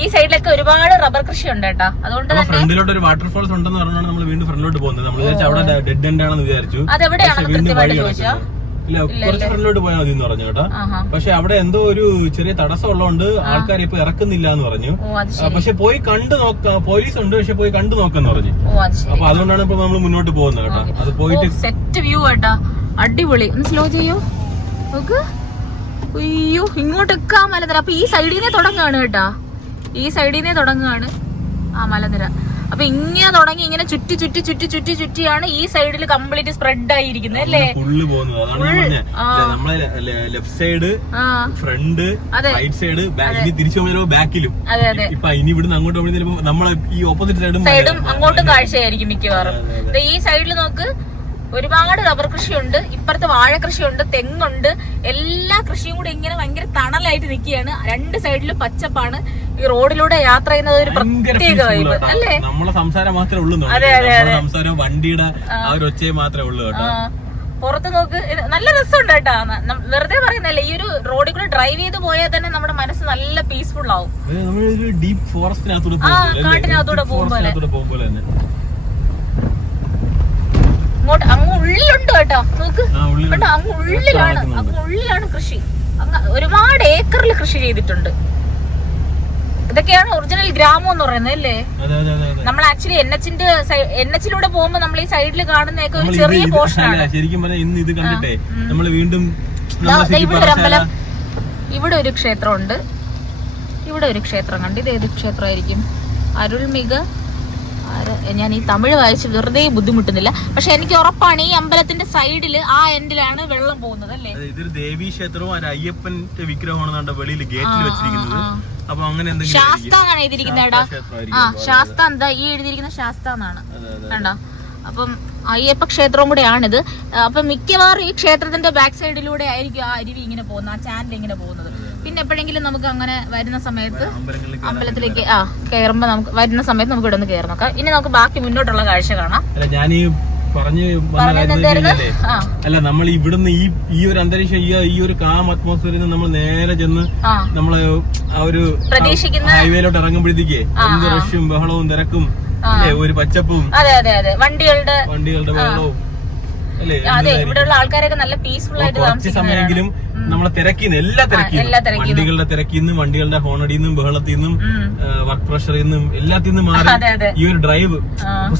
ഈ സൈഡിലൊക്കെ ഒരുപാട് റബ്ബർ കൃഷി ഉണ്ട് കേട്ടോ. അതുകൊണ്ട് ഫ്രണ്ടിലോട്ട് ഒരു വാട്ടർഫോൾസ് ഉണ്ടെന്ന് പറഞ്ഞാണ് നമ്മൾ വീണ്ടും ഫ്രണ്ടിലോട്ട് പോകുന്നത്. നമ്മൾ വിചാരിച്ചു അവിടെ ഡെഡ് എൻഡ് ആണെന്ന് വിചാരിച്ചു. അതെവിടെയാണെന്ന് കൃത്യമായിട്ട് ചോദിച്ചാ ഇല്ല, കുറച്ച് ഫ്രണ്ടിലോട്ട് പോയാൽ മതി എന്ന് പറഞ്ഞു കേട്ടോ. പക്ഷെ അവിടെ എന്തോ ഒരു ചെറിയ തടസ്സം ഉള്ളതുകൊണ്ട് ആൾക്കാരെ ഇപ്പൊ ഇറക്കുന്നില്ല എന്ന് പറഞ്ഞു. പക്ഷെ പോയി കണ്ടു നോക്കാം, പോലീസ് ഉണ്ട്, പക്ഷെ പോയി കണ്ടു നോക്കാന്ന് പറഞ്ഞു. അപ്പൊ അതുകൊണ്ടാണ് ഇപ്പൊ നമ്മൾ മുന്നോട്ട് പോകുന്നത് കേട്ടോ. അത് പോയിട്ട് സെറ്റ് വ്യൂ കേട്ടാ, അടിപൊളി. ഒന്ന് സ്ലോ ചെയ്യോ നോക്ക്. അയ്യോ ഇങ്ങോട്ടൊക്കെ ആ മലനിര. അപ്പൊ ഈ സൈഡിൽ നിന്നേ തുടങ്ങുകയാണ് കേട്ടാ, ഈ സൈഡിൽ നിന്നേ തുടങ്ങുകയാണ് ആ മലനിര. അപ്പൊ ഇങ്ങനെ തുടങ്ങി ഇങ്ങനെ ചുറ്റി ചുറ്റി ചുറ്റി ചുറ്റി ചുറ്റിയാണ് ഈ സൈഡിൽ കംപ്ലീറ്റ് സ്പ്രെഡ് ആയിരിക്കുന്നത് അല്ലേ. Left side, front, right side, തിരിച്ചു പോകുമ്പോൾ ബാക്കിലും. ഇപ്പൊ ഇനി ഇവിടുന്ന് അങ്ങോട്ട് നമ്മളെ ഈ ഓപ്പോസിറ്റ് സൈഡും അങ്ങോട്ടും കാഴ്ചയായിരിക്കും മിക്കവാറും. ഈ സൈഡിൽ നോക്ക്, ഒരുപാട് റബ്ബർ കൃഷിയുണ്ട്, ഇപ്പുറത്ത് വാഴ കൃഷിയുണ്ട്, തെങ്ങുണ്ട്. എല്ലാ കൃഷിയും കൂടെ ഇങ്ങനെ ഭയങ്കര തണലായിട്ട് നിൽക്കുകയാണ്. രണ്ട് സൈഡിലും പച്ചപ്പാണ്. ഈ റോഡിലൂടെ യാത്ര ചെയ്യുന്നത് ഒരു പ്രത്യേക വൈബ് അല്ലേ. നമ്മളെ സംസാരം മാത്രമേ ഉള്ളൂ. അതെ അതെ അതെ, സംസാരം വണ്ടിയുടെ ആ ഒരു ഒച്ചയെ മാത്രമേ ഉള്ളൂ കേട്ടോ. പുറത്ത് നോക്ക്, നല്ല രസമുണ്ട് കേട്ടാ. വെറുതെ പറയുന്നല്ലേ, ഈ ഒരു റോഡിൽ കൂടെ ഡ്രൈവ് ചെയ്ത് പോയാൽ തന്നെ നമ്മുടെ മനസ്സ് നല്ല പീസ്ഫുൾ ആവും. ഡീപ് ഫോറസ്റ്റിനകത്തൂടെ കാട്ടിനകത്തൂടെ പോകുമ്പോലെ ഇങ്ങോട്ട് അങ്ങ് ഉള്ളിലുണ്ട് കേട്ടോ. നോക്ക് കേട്ടോ, അങ്ങ് ഉള്ളിലാണ് കൃഷി. ഒരുപാട് ഏക്കറിൽ കൃഷി ചെയ്തിട്ടുണ്ട്. ഇതൊക്കെയാണ് ഒറിജിനൽ ഗ്രാമം എന്ന് പറയുന്നത് അല്ലേ? നമ്മൾ ആക്ച്വലി എൻഎച്ചിലൂടെ പോകുമ്പോ നമ്മൾ ഈ സൈഡിൽ കാണുന്നതൊക്കെ ഒരു ചെറിയ പോർഷനാണ്. ശരിക്കും പറഞ്ഞാൽ ഇന്ന് ഇത് കണ്ടിട്ടേ നമ്മൾ വീണ്ടും ഇവിടെ ഒരു അമ്പലം, ഇവിടെ ഒരു ക്ഷേത്രമുണ്ട്, ഇവിടെ ഒരു ക്ഷേത്രം കണ്ട്. ഇത് ഏത് ക്ഷേത്രമായിരിക്കും? അരുൾമിക. ഞാൻ ഈ തമിഴ് വായിച്ച് വെറുതെ ബുദ്ധിമുട്ടുന്നില്ല, പക്ഷെ എനിക്ക് ഉറപ്പാണ് ഈ അമ്പലത്തിന്റെ സൈഡില് ആ എൻഡിലാണ് വെള്ളം പോകുന്നത് അല്ലേ? ഇതൊരു ദേവീ ക്ഷേത്രവും അയ്യപ്പന്റെ വിഗ്രഹമാണ് വെളിയിൽ ഗേറ്റിൽ വെച്ചിരിക്കുന്നത്. അപ്പൊ അങ്ങനെ ശാസ്ത എന്നാണ് എഴുതിയിരിക്കുന്നത്. ശാസ്ത എന്താ ഈ എഴുതിയിരിക്കുന്ന ശാസ്ത എന്നാണ് കണ്ടോ. അപ്പം അയ്യപ്പ ക്ഷേത്രവും കൂടെയാണിത്. അപ്പൊ മിക്കവാറും ഈ ക്ഷേത്രത്തിന്റെ ബാക്ക് സൈഡിലൂടെ ആയിരിക്കും ആ അരുവി ഇങ്ങനെ പോകുന്നത്, ആ ചാനൽ ഇങ്ങനെ പോകുന്നത്. പിന്നെ എപ്പോഴെങ്കിലും നമുക്ക് അങ്ങനെ വരുന്ന സമയത്ത് അമ്പലത്തിലേക്ക് കയറുമ്പോ നമുക്ക് വരുന്ന സമയത്ത് നമുക്ക് ഇവിടെ ഒന്ന് കയറി നോക്കാം. ഇനി നമുക്ക് ബാക്കി മുന്നോട്ടുള്ള കാഴ്ച കാണാം. അല്ല, നമ്മൾ ഇവിടുന്ന് ഈ ഒരു അന്തരീക്ഷം, ഈ ഒരു കാം അറ്റ്മോസ്ഫിയറിൽ നിന്ന് നമ്മൾ നേരെ ചെന്ന് നമ്മള് ആ ഒരു പ്രതീക്ഷിക്കുന്ന ഹൈവേയിലോട്ട് ഇറങ്ങുമ്പോഴത്തേക്ക് എന്ത് റഷും ബഹളവും തിരക്കും ഒരു പച്ചപ്പും, വണ്ടികളുടെ ബഹളവും അല്ലേ? ഇവിടെയുള്ള ആൾക്കാരൊക്കെ നല്ല പീസ്ഫുൾ ആയിട്ട് സമയമെങ്കിലും നമ്മളെ തിരക്കിന്ന് എല്ലാ വണ്ടികളുടെ തിരക്കിന്നും വണ്ടികളുടെ ഹോണടിന്നും ബഹളത്തിന്നും വർക്ക് പ്രഷറിൽ നിന്നും എല്ലാത്തിൽ നിന്നും മാറി ഈ ഒരു ഡ്രൈവ്.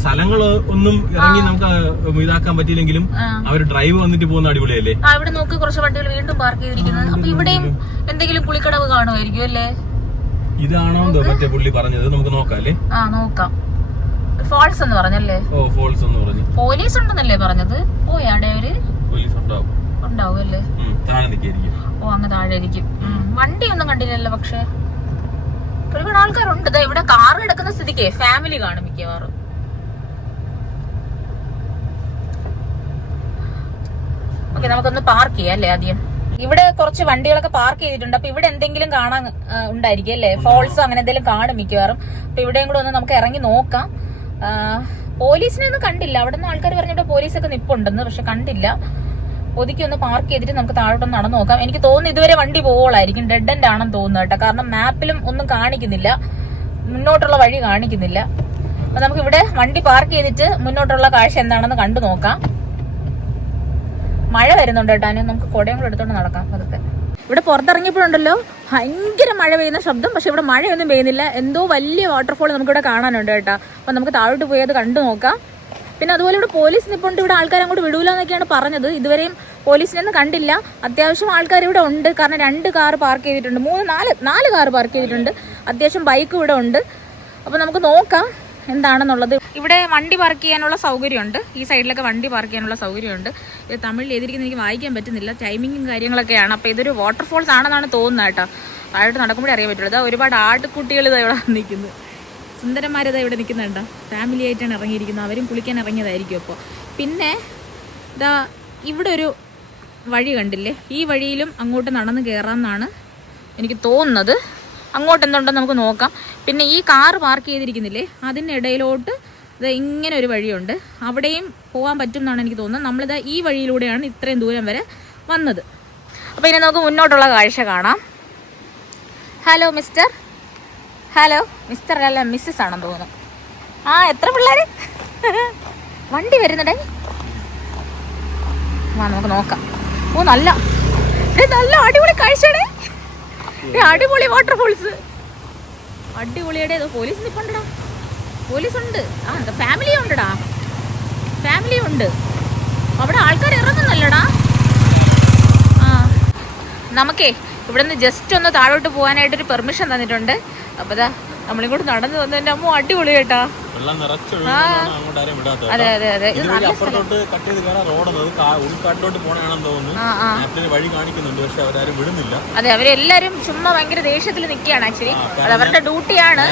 സ്ഥലങ്ങൾ ഒന്നും ഇറങ്ങി നമുക്ക് ഇതാക്കാൻ പറ്റിയില്ലെങ്കിലും ആ ഒരു ഡ്രൈവ് വന്നിട്ട് പോകുന്ന അടിപൊളിയല്ലേ? ഇവിടെ നോക്കി കുറച്ച് വണ്ടികൾ വീണ്ടും പാർക്ക് ചെയ്തിരിക്കുന്നത്. അപ്പൊ ഇവിടെയും എന്തെങ്കിലും കുളിക്കടവ് കാണുമായിരിക്കും അല്ലേ? ഇതാണോ മറ്റേ പുള്ളി പറഞ്ഞത്? നമുക്ക് നോക്കാം അല്ലേ? നോക്കാം. ഫോൾസ് എന്ന് പറഞ്ഞല്ലേ? ഫോൾസ് എന്ന് പറഞ്ഞു. പോലീസ് ഉണ്ടെന്നല്ലേ പറഞ്ഞത്? പോയാടെ അവര് പോലീസ് ഉണ്ടാവും അല്ലേ? അങ്ങ് താഴെ ഇരിക്കും. വണ്ടിയൊന്നും കണ്ടില്ലല്ലോ. പക്ഷെ ഒരുപാട് ആൾക്കാരുണ്ട്. ഇവിടെ കാർ കിടക്കുന്ന സ്ഥിതിക്ക് ഫാമിലി കാണും മിക്കവാറും. ഓക്കെ, നമുക്കൊന്ന് പാർക്ക് ചെയ്യാം അല്ലേ ആദ്യം. ഇവിടെ കുറച്ച് വണ്ടികളൊക്കെ പാർക്ക് ചെയ്തിട്ടുണ്ട്. അപ്പൊ ഇവിടെ എന്തെങ്കിലും കാണാൻ ഉണ്ടായിരിക്കും അല്ലേ? ഫോൾസോ അങ്ങനെ എന്തെങ്കിലും കാണും മിക്കവാറും. അപ്പൊ ഇവിടെയും കൂടെ ഒന്ന് നമുക്ക് ഇറങ്ങി നോക്കാം. പോലീസിനെ ഒന്നും കണ്ടില്ല. അവിടെ നിന്ന് ആൾക്കാർ പറഞ്ഞിട്ട് പോലീസൊക്കെ നിപ്പുണ്ടെന്ന്, പക്ഷെ കണ്ടില്ല. ഒതുക്കി ഒന്ന് പാർക്ക് ചെയ്തിട്ട് നമുക്ക് താഴോട്ടൊന്ന് നടന്നു നോക്കാം. എനിക്ക് തോന്നുന്നു ഇതുവരെ വണ്ടി പോവുള്ളായിരിക്കും. ഡെഡ് എൻഡ് ആണെന്ന് തോന്നുന്നു കേട്ടോ. കാരണം മാപ്പിലും ഒന്നും കാണിക്കുന്നില്ല, മുന്നോട്ടുള്ള വഴി കാണിക്കുന്നില്ല. അപ്പൊ നമുക്ക് ഇവിടെ വണ്ടി പാർക്ക് ചെയ്തിട്ട് മുന്നോട്ടുള്ള കാഴ്ച എന്താണെന്ന് കണ്ടു നോക്കാം. മഴ വരുന്നുണ്ട് കേട്ടോ. നമുക്ക് കുടയും കൂടെ എടുത്തോണ്ട് നടക്കാം അതൊക്കെ. ഇവിടെ പുറത്തിറങ്ങിയപ്പോഴുണ്ടല്ലോ ഭയങ്കര മഴ പെയ്യുന്ന ശബ്ദം. പക്ഷെ ഇവിടെ മഴയൊന്നും പെയ്യുന്നില്ല. എന്തോ വലിയ വാട്ടർഫോൾ നമുക്കിവിടെ കാണാനുണ്ട് കേട്ടോ. അപ്പൊ നമുക്ക് താഴോട്ട് പോയി അത് കണ്ടു നോക്കാം. പിന്നെ അതുപോലെ ഇവിടെ പോലീസ് നിപ്പുണ്ട്. ഇവിടെ ആൾക്കാർ അങ്ങോട്ട് വിടൂല എന്നൊക്കെയാണ് പറഞ്ഞത്. ഇതുവരെയും പോലീസിനൊന്നും കണ്ടില്ല. അത്യാവശ്യം ആൾക്കാർ ഇവിടെ ഉണ്ട്. കാരണം 2 കാർ പാർക്ക് ചെയ്തിട്ടുണ്ട്, 4 കാർ പാർക്ക് ചെയ്തിട്ടുണ്ട്. അത്യാവശ്യം ബൈക്കും ഇവിടെ ഉണ്ട്. അപ്പൊ നമുക്ക് നോക്കാം എന്താണെന്നുള്ളത്. ഇവിടെ വണ്ടി പാർക്ക് ചെയ്യാനുള്ള സൗകര്യമുണ്ട്. ഈ സൈഡിലൊക്കെ വണ്ടി പാർക്ക് ചെയ്യാനുള്ള സൗകര്യമുണ്ട്. ഇത് തമിഴിൽ എഴുതിയിരിക്കുന്നത് എനിക്ക് വായിക്കാൻ പറ്റുന്നില്ല. ടൈമിങ്ങും കാര്യങ്ങളൊക്കെയാണ്. അപ്പോൾ ഇതൊരു വാട്ടർഫോൾസ് ആണെന്നാണ് തോന്നുന്നത് കേട്ടോ. താഴോട്ട് നടക്കുമ്പോഴേ അറിയാൻ പറ്റുള്ളൂ. ഇതാ ഒരുപാട് ആട്ടുകുട്ടികൾ ഇതാ ഇവിടെ നിൽക്കുന്നു. സുന്ദരന്മാരിതാ ഇവിടെ നിൽക്കുന്നുണ്ടോ? ഫാമിലി ആയിട്ടാണ് ഇറങ്ങിയിരിക്കുന്നത്. അവരും കുളിക്കാൻ ഇറങ്ങിയതായിരിക്കും. അപ്പോൾ പിന്നെ ഇതാ ഇവിടെ ഒരു വഴി കണ്ടില്ലേ? ഈ വഴിയിലും അങ്ങോട്ട് നടന്ന് കയറാമെന്നാണ് എനിക്ക് തോന്നുന്നത്. അങ്ങോട്ട് എന്തുണ്ടെന്ന് നമുക്ക് നോക്കാം. പിന്നെ ഈ കാറ് പാർക്ക് ചെയ്തിരിക്കുന്നില്ലേ, അതിനിടയിലോട്ട് ഇത് ഇങ്ങനെ ഒരു വഴിയുണ്ട്. അവിടെയും പോകാൻ പറ്റും എന്നാണ് എനിക്ക് തോന്നുന്നത്. നമ്മളിത് ഈ വഴിയിലൂടെയാണ് ഇത്രയും ദൂരം വരെ വന്നത്. അപ്പോൾ ഇനി നമുക്ക് മുന്നോട്ടുള്ള കാഴ്ച കാണാം. Hello mister. ഹലോ മിസ്റ്റർ അല്ല, മിസ്സസ് ആണെന്ന് തോന്നുന്നു. എത്ര പിള്ളേർ? വണ്ടി വരുന്നുണ്ടേ. നമുക്ക് നോക്കാം. നല്ല അടിപൊളി കാഴ്ചയാണ്. അടിപൊളി വാട്ടർഫോൾസ്, അടിപൊളിയുടെ. പോലീസ് നിൽപ്പുണ്ടടാ, പോലീസ് ഉണ്ട്. എന്താ ഫാമിലിയും ഉണ്ടടാ, ഫാമിലിയും ഉണ്ട്. അവിടെ ആൾക്കാർ ഇറങ്ങുന്നല്ലടാ. നമുക്കേ ഇവിടെ നിന്ന് ജസ്റ്റ് ഒന്ന് താഴോട്ട് പോകാനായിട്ടൊരു പെർമിഷൻ തന്നിട്ടുണ്ട്. അപ്പൊ ഇതാ നമ്മളിങ്ങോട്ട് നടന്നു വന്നു. എൻ്റെ അമ്മ അടിപൊളി കേട്ടാ. അതെ അതെ അതെ, ഇത് നല്ല അതെ. അവരെല്ലാരും ചുമ്മാ ഭയങ്കര ദേഷ്യത്തിൽ നിൽക്കുകയാണ്. ആക്ച്വലി അത് അവരുടെ ഡ്യൂട്ടിയാണ്.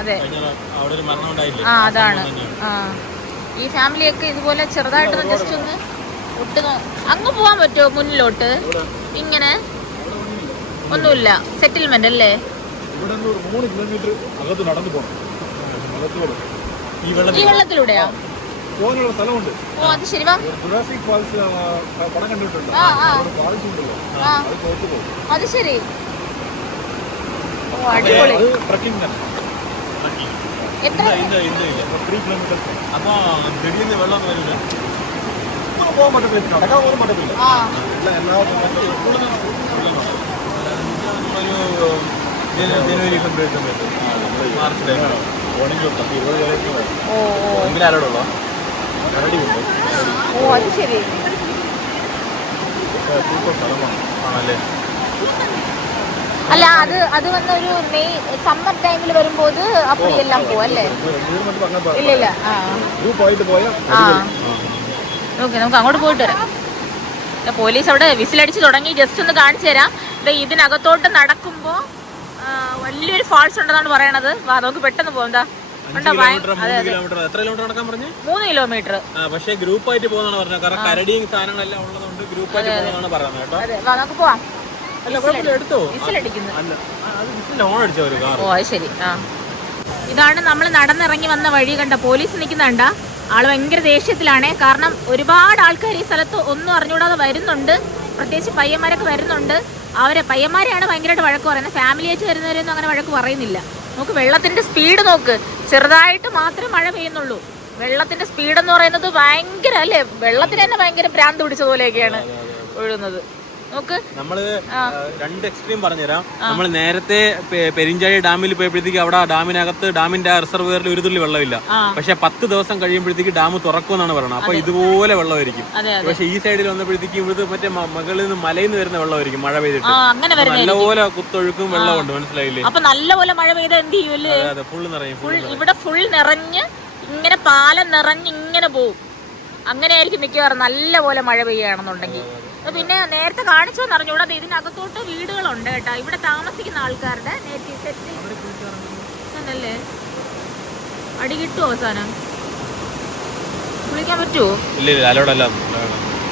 അതെ, അതാണ്. ഈ ഫാമിലിയൊക്കെ ഇതുപോലെ ചെറുതായിട്ടൊന്ന് ജസ്റ്റ് ഒന്ന് അങ്ങ് പോവാൻ പറ്റുമോ? മുന്നിലോട്ട് ഇങ്ങനെ ഒന്നുമില്ല. സെറ്റിൽമെന്റ് അല്ലേ? ഈ വെള്ളത്തിലൂടെയാ? പോകാനുള്ള സ്ഥലമുണ്ട്. ഓ അത് ശരി. വാ. ജുറാസിക് ഫാൾസ് പടം കണ്ടിട്ടുണ്ടോ? ഫാൾസ് ഉണ്ടല്ലോ, അത് പോയിട്ട് പോകും. അത് ശരി. ഓ അടിപൊളി. ട്രക്കിംഗ് തന്നെ. എത്ര? 3 കിലോമീറ്റർ. അപ്പൊ വെടിയെന്ന് വെള്ളം വരില്ല, പോകാൻ പറ്റത്തില്ല, നടക്കാൻ പോലും പറ്റത്തില്ല. ജനുവരി ഫെബ്രുവരി സമയത്ത്, മാർച്ച് ടൈമിലാണ് ഓണെങ്കിൽ 20 ആരോടുള്ള റെഡിയുണ്ട്. ഓ അത് ശരി. സൂപ്പർ സ്ഥലമാണ്. ആണല്ലേ? അല്ല അത് വന്ന ഒരു മെയ് സമ്മർ ടൈമിൽ വരുമ്പോൾ അപ്പടിയെല്ലാം പോവും അല്ലേ? ഇല്ല. ഓക്കെ, നമുക്ക് അങ്ങോട്ട് പോയിട്ട് വരാം. പോലീസ് അവിടെ വിസിലടിച്ച് തുടങ്ങി. ജസ്റ്റ് ഒന്ന് കാണിച്ചു തരാം. ഇതിനകത്തോട്ട് നടക്കുമ്പോ വലിയൊരു ഫാൾസ് ഉണ്ടെന്നാണ് പറയണത്. വാ നമുക്ക് പെട്ടെന്ന് പോകാം. 3 കിലോമീറ്റർ. പക്ഷേ ഗ്രൂപ്പായിട്ട് പോകുന്നതാണ് പറഞ്ഞത്. കാരണം കരടിയും സാധനങ്ങളെല്ലാം ഉള്ളതുകൊണ്ട് ഗ്രൂപ്പായിട്ട് പോകുന്നതാണ് പറയുന്നത് കേട്ടോ. വാ നമുക്ക് പോവാം. എടുത്തോ? ഓ അത് ശരി. ഇതാണ് നമ്മൾ നടന്നിറങ്ങി വന്ന വഴി. കണ്ട പോലീസ് നിൽക്കുന്നുണ്ട. ആള് ഭയങ്കര ദേഷ്യത്തിലാണ്. കാരണം ഒരുപാട് ആൾക്കാർ ഈ സ്ഥലത്ത് ഒന്നും അറിഞ്ഞുകൂടാതെ വരുന്നുണ്ട്. പ്രത്യേകിച്ച് പയ്യന്മാരൊക്കെ വരുന്നുണ്ട്. പയ്യന്മാരെയാണ് ഭയങ്കരമായിട്ട് വഴക്ക് പറയുന്നത്. ഫാമിലി ആയിട്ട് വരുന്നവരൊന്നും അങ്ങനെ വഴക്ക് പറയുന്നില്ല. നമുക്ക് വെള്ളത്തിന്റെ സ്പീഡ് നോക്ക്. ചെറുതായിട്ട് മാത്രമേ മഴ പെയ്യുന്നുള്ളൂ. വെള്ളത്തിന്റെ സ്പീഡ് എന്ന് പറയുന്നത് ഭയങ്കര അല്ലേ? വെള്ളത്തിന് തന്നെ ഭയങ്കര ഭ്രാന്ത് പിടിച്ചതുപോലെയൊക്കെയാണ് ഒഴുകുന്നത്. നമ്മള് 2 എക്സ്ട്രീം പറഞ്ഞുതരാം. നമ്മൾ നേരത്തെ പെരിഞ്ചാഴി ഡാമിൽ പോയപ്പോഴത്തേക്ക് അവിടെ ഡാമിനകത്ത് ഡാമിന്റെ റിസർവെയറിൽ ഒരു തുള്ളി വെള്ളമില്ല. പക്ഷെ 10 ദിവസം കഴിയുമ്പോഴത്തേക്ക് ഡാം തുറക്കുമെന്നാണ് പറയുന്നത്. അപ്പൊ ഇതുപോലെ വെള്ളമായിരിക്കും. പക്ഷെ ഈ സൈഡിൽ വന്നപ്പോഴത്തേക്ക് ഇവിടുത്തെ മറ്റേ മുകളിൽ നിന്ന് മലയിൽ നിന്ന് വരുന്ന വെള്ളമായിരിക്കും മഴ പെയ്തിട്ട്. നല്ലപോലെ കുത്തൊഴുക്കും വെള്ളമുണ്ട്. മനസ്സിലായില്ലേ? അപ്പൊ നല്ലപോലെ മഴ പെയ്താൽ എന്ത് ചെയ്യൂല്ലേ? ഫുള്ള് നിറയും. ഇവിടെ ഫുൾ നിറഞ്ഞ് ഇങ്ങനെ പാലം നിറഞ്ഞ് ഇങ്ങനെ പോവും. അങ്ങനെയായിരിക്കും മിക്കവാറും നല്ലപോലെ മഴ പെയ്യുകയാണെന്നുണ്ടെങ്കിൽ. പിന്നെ നേരത്തെ കാണിച്ചോന്ന് അറിഞ്ഞൂടാ. ഇതിനകത്തോട്ട് വീടുകളുണ്ട് കേട്ടോ. ഇവിടെ താമസിക്കുന്ന ആൾക്കാരുടെ നേറ്റീവ് സെറ്റ് അല്ലേ? അടി കിട്ടുമോ അവസാനം? കുളിക്കാൻ പറ്റുമോ?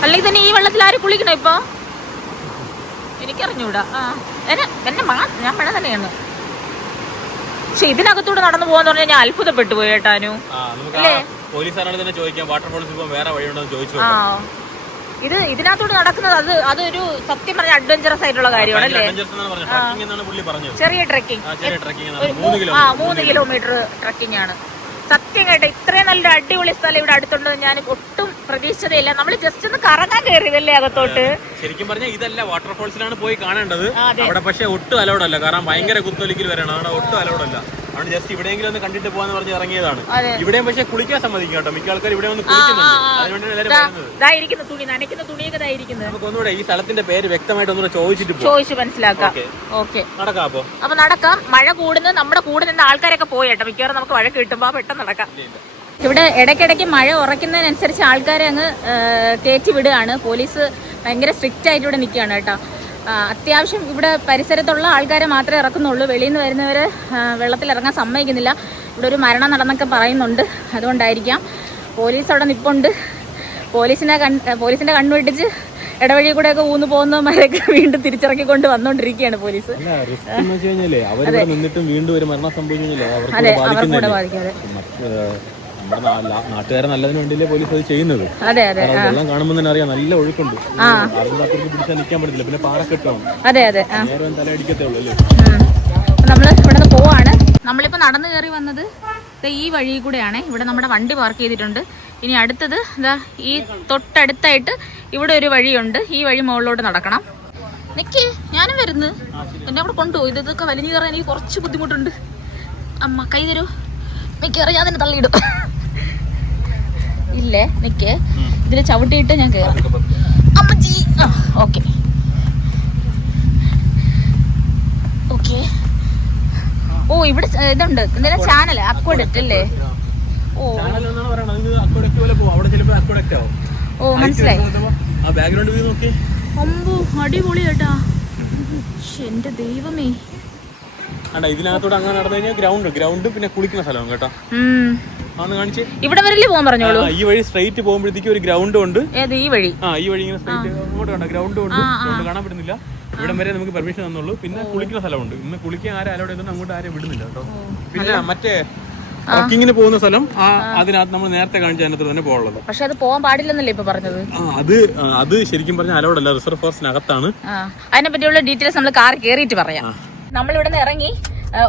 അല്ലെങ്കിൽ തന്നെ ഈ വെള്ളത്തിൽ ആരും കുളിക്കണോ ഇപ്പൊ? എനിക്കറിഞ്ഞൂടാ. ഞാൻ മഴ തന്നെയാണ്. പക്ഷെ ഇതിനകത്തൂടെ നടന്നു പോകാന്ന് പറഞ്ഞാൽ ഞാൻ അത്ഭുതപ്പെട്ടു പോയി കേട്ടാനു. ഇതിനകത്തോട്ട് നടക്കുന്നത് അതൊരു സത്യം പറഞ്ഞ അഡ്വഞ്ചറസ് ആയിട്ടുള്ള കാര്യമാണ് അല്ലേ? ചെറിയ ട്രെക്കിംഗ്. 3 കിലോമീറ്റർ ട്രെക്കിംഗ് ആണ്. സത്യം കേട്ടോ, ഇത്രയും നല്ലൊരു അടിപൊളി സ്ഥലം ഇവിടെ അടുത്തുണ്ടെന്ന് ഞാൻ ഒട്ടും പ്രതീക്ഷിച്ചതേയില്ല. നമ്മൾ ജസ്റ്റ് ഒന്ന് കറങ്ങാൻ കയറിയതല്ലേ അകത്തോട്ട്. ശരിക്കും പറഞ്ഞാൽ ഇതല്ല വാട്ടർഫോൾസിലാണ് പോയി കാണേണ്ടത്. അവിടെ പക്ഷെ ഒട്ടും അലൗഡ് അല്ല. കാരണം ഭയങ്കര കുത്തൊലിക്കൽ വരണം. അവിടെ ഒട്ടും അലൗഡ് അല്ല. അവിടെ ജസ്റ്റ് ഇവിടെയെങ്കിലും ഒന്ന് കണ്ടിട്ട് പോകാന്ന് പറഞ്ഞ് ഇറങ്ങിയതാണ്. ഇവിടെയും പക്ഷെ കുളിക്കാൻ സമ്മതിക്കും കേട്ടോ. മിക്ക ആൾക്കാർ ഇവിടെ ഒന്ന് കുളിക്കുന്നുണ്ട്. അതുകൊണ്ടാണ് തുണി നനയ്ക്കുന്ന തുണിയൊക്കെ ഇതായിരിക്കുന്നത്. നമുക്ക് ഒന്നുകൂടെ ഈ സ്ഥലത്തിന്റെ പേര് വ്യക്തമായിട്ട് ഒന്നുകൂടെ ചോദിച്ചു മനസ്സിലാക്കാം. ഓക്കെ, നടക്കാം. അപ്പൊ നടക്കാം. മഴ കൂടുന്നത് നമ്മുടെ കൂടെ നിന്ന് ആൾക്കാരൊക്കെ പോയേട്ടോ. മിക്കവാറും നമുക്ക് മഴ കിട്ടുമ്പോ പെട്ടെന്ന് നടക്കാം. ഇവിടെ ഇടയ്ക്കിടയ്ക്ക് മഴ ഉറയ്ക്കുന്നതിനനുസരിച്ച് ആൾക്കാരെ അങ്ങ് കയറ്റി വിടുകയാണ്. പോലീസ് ഭയങ്കര സ്ട്രിക്റ്റ് ആയിട്ട് ഇവിടെ നിൽക്കുകയാണ് കേട്ടോ. അത്യാവശ്യം ഇവിടെ പരിസരത്തുള്ള ആൾക്കാരെ മാത്രമേ ഇറക്കുന്നുള്ളൂ. വെളിയിൽ നിന്ന് വരുന്നവരെ വെള്ളത്തിൽ ഇറങ്ങാൻ സമ്മതിക്കുന്നില്ല. ഇവിടെ ഒരു മരണം നടന്നൊക്കെ പറയുന്നുണ്ട്. അതുകൊണ്ടായിരിക്കാം പോലീസ് അവിടെ നിൽപ്പുണ്ട്. പോലീസിന്റെ കണ്ണുവെട്ടിച്ച് ഇടവഴി കൂടെ ഒക്കെ ഊന്നു പോകുന്നവരൊക്കെ വീണ്ടും തിരിച്ചിറക്കിക്കൊണ്ട് വന്നോണ്ടിരിക്കുകയാണ് പോലീസ്. അതെ, അവർക്കും കൂടെ ബാധിക്കാതെ. നാട്ടുകാരെ നല്ലതിന് വേണ്ടിയല്ലേ പോലീസ് അത് ചെയ്യുന്നത്. അതെ വെള്ളം കാണുമ്പോൾ തന്നെ അറിയാം നല്ല ഒഴുക്കുണ്ട്. പിടിച്ചാൽ നിൽക്കാൻ പറ്റത്തില്ല. പിന്നെ പാറക്കെട്ടാണ്. അതെ തല അടിക്കത്തേ ഉള്ളൂ അല്ലേ? നമ്മൾ ഇവിടെ നിന്ന് പോവാണ്. നമ്മളിപ്പോ നടന്നു കയറി വന്നത് ഈ വഴി കൂടെയാണ്. ഇവിടെ നമ്മുടെ വണ്ടി പാർക്ക് ചെയ്തിട്ടുണ്ട്. ഇനി അടുത്തത് ഈ തൊട്ടടുത്തായിട്ട് ഇവിടെ ഒരു വഴിയുണ്ട്. ഈ വഴി മുകളിലോട്ട് നടക്കണം. നിക്ക്, ഞാനും വരുന്നു. എന്നെ അവിടെ കൊണ്ടുപോകും. ഇതൊക്കെ വലിഞ്ഞു കയറാൻ എനിക്ക് കുറച്ച് ബുദ്ധിമുട്ടുണ്ട്. അമ്മ കൈ തരൂ. മിക്കവാറും ഞാൻ തന്നെ തള്ളിയിടും. ഇല്ലേ, നിക്ക്, ഇതിൽ ചവിട്ടിയിട്ട് ഞാൻ കയറാം. അമ്മച്ചി. ഓക്കെ. ഓ ഇവിടെ ഇതുണ്ട്. എന്തെങ്കിലും ചാനൽ അക്വഡക്റ്റ് അല്ലേ? ഓ മനസ്സിലായി. അടിപൊളി കേട്ടാ. എന്റെ ദൈവമേ. ഇതിനകത്തോടെ അങ്ങനെ നടന്നു കഴിഞ്ഞാൽ ഗ്രൗണ്ട് പിന്നെ കുളിക്കുന്ന സ്ഥലം കേട്ടോ. ഇവിടെ വരല്ലേ പോകാൻ പറഞ്ഞോളൂ. ഈ വഴി സ്ട്രൈറ്റ് പോകുമ്പോഴത്തേക്ക് ഒരു ഗ്രൗണ്ട് ഉണ്ട്. ഈ വഴി ഇങ്ങനെ സ്ട്രൈറ്റ് അങ്ങോട്ട് കണ്ട ഗ്രൗണ്ട് ഉണ്ട്. കാണാൻ പറ്റുന്നില്ല. ഇവിടം വരെ നമുക്ക് പെർമിഷൻ തന്നുള്ളൂ. പിന്നെ കുളിക്കുന്ന സ്ഥലമുണ്ട്. ഇന്ന് കുളിക്കാൻ ആരും അലോഡ് ചെയ്തോണ്ട് അങ്ങോട്ട് ആരും വിടുന്നില്ല കേട്ടോ. പിന്നെ മറ്റേ ട്രക്കിങ്ങിന് പോകുന്ന സ്ഥലം അതിനകത്ത് നമ്മൾ നേരത്തെ കാണിച്ച അതിനകത്ത് തന്നെ പോകുള്ളത്. പക്ഷെ അത് പോകാൻ പാടില്ലെന്നല്ലേ ഇപ്പൊ പറഞ്ഞത്? അത് ശരിക്കും പറഞ്ഞാൽ അലോഡല്ല, റിസർവ് ഫോറസ്റ്റിനകത്താണ്. അതിനെ പറ്റിയുള്ള ഡീറ്റെയിൽസ് നമ്മൾ കാർ കയറിയിട്ട് പറയാം. നമ്മളിവിടെ നിന്ന് ഇറങ്ങി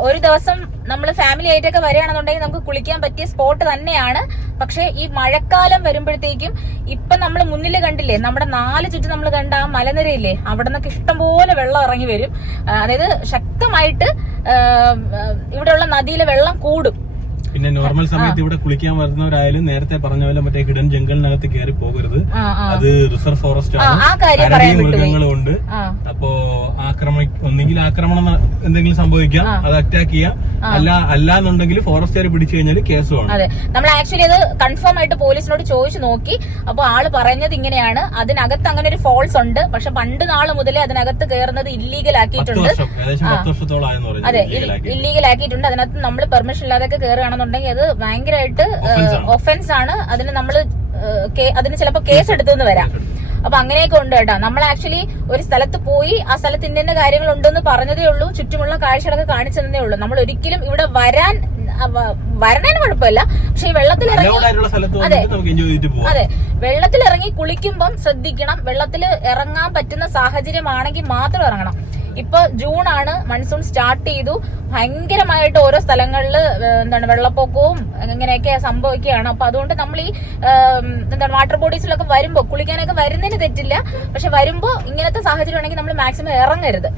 ഒരു ദിവസം നമ്മൾ ഫാമിലി ആയിട്ടൊക്കെ വരികയാണെന്നുണ്ടെങ്കിൽ നമുക്ക് കുളിക്കാൻ പറ്റിയ സ്പോട്ട് തന്നെയാണ്. പക്ഷെ ഈ മഴക്കാലം വരുമ്പോഴത്തേക്കും ഇപ്പൊ നമ്മൾ മുന്നിൽ കണ്ടില്ലേ, നമ്മുടെ 4 ചുറ്റും നമ്മൾ കണ്ട ആ മലനിരയില്ലേ, അവിടെ നിന്നൊക്കെ ഇഷ്ടംപോലെ വെള്ളം ഇറങ്ങി വരും. അതായത് ശക്തമായിട്ട് ഇവിടെയുള്ള നദിയിലെ വെള്ളം കൂടും. പിന്നെ നോർമൽ സമയത്ത് ഇവിടെ കുളിക്കാൻ വരുന്നവരായാലും നേരത്തെ പറഞ്ഞ പോലെ മറ്റേ ഹിഡൻ ജംഗലിനകത്ത് കയറി പോകരുത്. അത് റിസർവ് ഫോറസ്റ്റ് ആണ്, മൃഗങ്ങളും ഉണ്ട്. അപ്പോ ഒന്നെങ്കിൽ ആക്രമണം എന്തെങ്കിലും സംഭവിക്കാം, അത് അറ്റാക്ക് ചെയ്യാം. അല്ലാന്നുണ്ടെങ്കിൽ ഫോറസ്റ്റുകാർ പിടിച്ചു കഴിഞ്ഞാൽ കേസുമാണ്. അതെ, നമ്മൾ ആക്ച്വലി അത് കൺഫേം ആയിട്ട് പോലീസിനോട് ചോദിച്ചു നോക്കി. അപ്പൊ ആള് പറഞ്ഞത് ഇങ്ങനെയാണ്, അതിനകത്ത് അങ്ങനെ ഒരു ഫോൾസ് ഉണ്ട്. പക്ഷെ പണ്ട് നാള് മുതലേ അതിനകത്ത് കയറുന്നത് ഇല്ലീഗൽ ആക്കിയിട്ടുണ്ട്. അതെ, ഇല്ലീഗൽ ആക്കിയിട്ടുണ്ട്. അതിനകത്ത് നമ്മൾ പെർമിഷൻ ഇല്ലാതൊക്കെ കയറുകയാണെന്നുണ്ടെങ്കിൽ അത് ഭയങ്കരമായിട്ട് ഒഫൻസ് ആണ്. അതിന് നമ്മള് അതിന് ചിലപ്പോ കേസ് എടുത്തെന്ന് വരാം. അപ്പൊ അങ്ങനെയൊക്കെ ഉണ്ട് കേട്ടോ. നമ്മൾ ആക്ച്വലി ഒരു സ്ഥലത്ത് പോയി ആ സ്ഥലത്ത് ഇന്ന കാര്യങ്ങൾ ഉണ്ടെന്ന് പറഞ്ഞതേ ഉള്ളൂ, ചുറ്റുമുള്ള കാഴ്ചകളൊക്കെ കാണിച്ചു തന്നേ ഉള്ളൂ. നമ്മൾ ഒരിക്കലും ഇവിടെ വരണേന് കുഴപ്പമില്ല. പക്ഷെ ഈ വെള്ളത്തിലിറങ്ങി അതെ വെള്ളത്തിലിറങ്ങി കുളിക്കുമ്പം ശ്രദ്ധിക്കണം. വെള്ളത്തിൽ ഇറങ്ങാൻ പറ്റുന്ന സാഹചര്യമാണെങ്കിൽ മാത്രം ഇറങ്ങണം. ഇപ്പൊ ജൂൺ ആണ്, മൺസൂൺ സ്റ്റാർട്ട് ചെയ്തു. ഭയങ്കരമായിട്ട് ഓരോ സ്ഥലങ്ങളില് വെള്ളപ്പൊക്കവും ഇങ്ങനെയൊക്കെ സംഭവിക്കുകയാണ്. അപ്പൊ അതുകൊണ്ട് നമ്മൾ ഈ വാട്ടർ ബോഡീസിലൊക്കെ വരുമ്പോ കുളിക്കാനൊക്കെ വരുന്നതിന് തെറ്റില്ല. പക്ഷെ വരുമ്പോ ഇങ്ങനത്തെ സാഹചര്യം ഉണ്ടെങ്കിൽ നമ്മൾ മാക്സിമം ഇറങ്ങരുത്.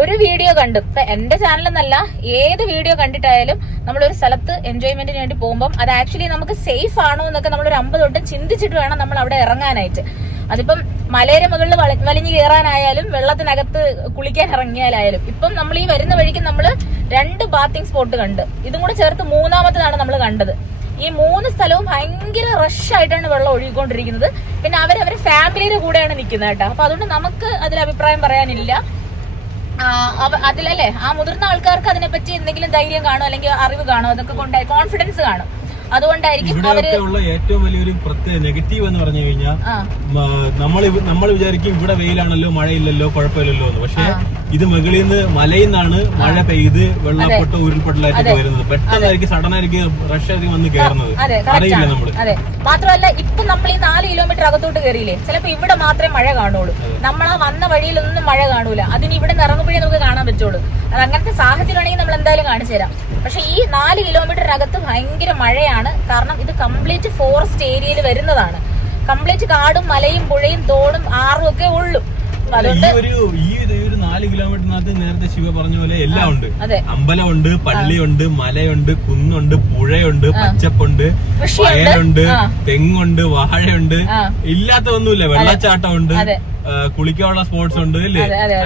ഒരു വീഡിയോ കണ്ട്, ഇപ്പൊ എന്റെ ചാനലെന്നല്ല ഏത് വീഡിയോ കണ്ടിട്ടായാലും നമ്മളൊരു സ്ഥലത്ത് എൻജോയ്മെന്റിന് വേണ്ടി പോകുമ്പോൾ അത് ആക്ച്വലി നമുക്ക് സേഫ് ആണോ എന്നൊക്കെ നമ്മളൊരു 50 തൊട്ട് ചിന്തിച്ചിട്ട് വേണം നമ്മൾ അവിടെ ഇറങ്ങാനായിട്ട്. അതിപ്പം മലയുടെ മുകളിൽ വലിഞ്ഞു കയറാനായാലും വെള്ളത്തിനകത്ത് കുളിക്കാൻ ഇറങ്ങിയാലായാലും. ഇപ്പം നമ്മൾ ഈ വരുന്ന വഴിക്ക് നമ്മൾ 2 ബാത്തിങ് സ്പോട്ട് കണ്ട്, ഇതും കൂടെ ചേർത്ത് 3ാമത്തേതാണ് നമ്മൾ കണ്ടത്. ഈ 3 സ്ഥലവും ഭയങ്കര റഷ് ആയിട്ടാണ് വെള്ളം ഒഴുകിക്കൊണ്ടിരിക്കുന്നത്. പിന്നെ അവരവരെ ഫാമിലിയുടെ കൂടെയാണ് നിൽക്കുന്നത് കേട്ടോ. അപ്പൊ അതുകൊണ്ട് നമുക്ക് അതിൽ അഭിപ്രായം പറയാനില്ല. അതിലല്ലേ ആ മുതിർന്ന ആൾക്കാർക്ക് അതിനെപ്പറ്റി എന്തെങ്കിലും ധൈര്യം കാണും, അല്ലെങ്കിൽ അറിവ് കാണും, അതൊക്കെ കൊണ്ടായി കോൺഫിഡൻസ് കാണും. അതുകൊണ്ടായിരിക്കും ഇവിടെയുള്ള ഏറ്റവും വലിയൊരു പ്രത്യേക നെഗറ്റീവ് എന്ന് പറഞ്ഞു കഴിഞ്ഞാൽ നമ്മൾ വിചാരിക്കും ഇവിടെ വെയിലാണല്ലോ, മഴയില്ലല്ലോ, കുഴപ്പമില്ലല്ലോ എന്ന്. പക്ഷെ ഇത് മുകളിൽ നിന്ന് മലയിൽ നിന്നാണ് മഴ പെയ്ത് വെള്ളപ്പൊട്ടോ ഉരുൾപൊട്ടലായിട്ടൊക്കെ വരുന്നത്. പെട്ടെന്നായിരിക്കും സഡനായിരിക്കും റഷ് ആയിരിക്കും വന്ന് കയറുന്നത്, അറിയില്ല നമ്മള്. അതെ, മാത്രമല്ല ഇപ്പൊ നമ്മൾ ഈ 4 കിലോമീറ്റർ അകത്തോട്ട് കയറിയില്ലേ, ചിലപ്പോ ഇവിടെ മാത്രമേ മഴ കാണുള്ളൂ. നമ്മൾ ആ വന്ന വഴിയിലൊന്നും മഴ കാണൂല. അതിന് ഇവിടെ നിന്ന് ഇറങ്ങുമ്പോഴേ നമുക്ക് കാണാൻ പറ്റുള്ളൂ. അത് അങ്ങനത്തെ സാഹചര്യമാണെങ്കിൽ നമ്മൾ എന്തായാലും കാണിച്ചു തരാം. പക്ഷെ ഈ 4 കിലോമീറ്ററിനകത്ത് ഭയങ്കര മഴയാണ്. കാരണം ഇത് കംപ്ലീറ്റ് ഫോറസ്റ്റ് ഏരിയയിൽ വരുന്നതാണ്. കംപ്ലീറ്റ് കാടും മലയും പുഴയും തോടും ആറും ഒക്കെ ഉള്ളു. ഈ ഒരു 4 കിലോമീറ്ററിനകത്ത് നേരത്തെ ശിവ പറഞ്ഞ പോലെ എല്ലാം ഉണ്ട്. അമ്പലമുണ്ട്, പള്ളിയുണ്ട്, മലയുണ്ട്, കുന്നുണ്ട്, പുഴയുണ്ട്, പച്ചപ്പുണ്ട്, വയലുണ്ട്, തെങ്ങുണ്ട്, വാഴയുണ്ട്, ഇല്ലാത്ത ഒന്നുമില്ല. വെള്ളച്ചാട്ടമുണ്ട്, കുളിക്കാനുള്ള സ്പോർട്സ് ഉണ്ട്, അല്ലേ,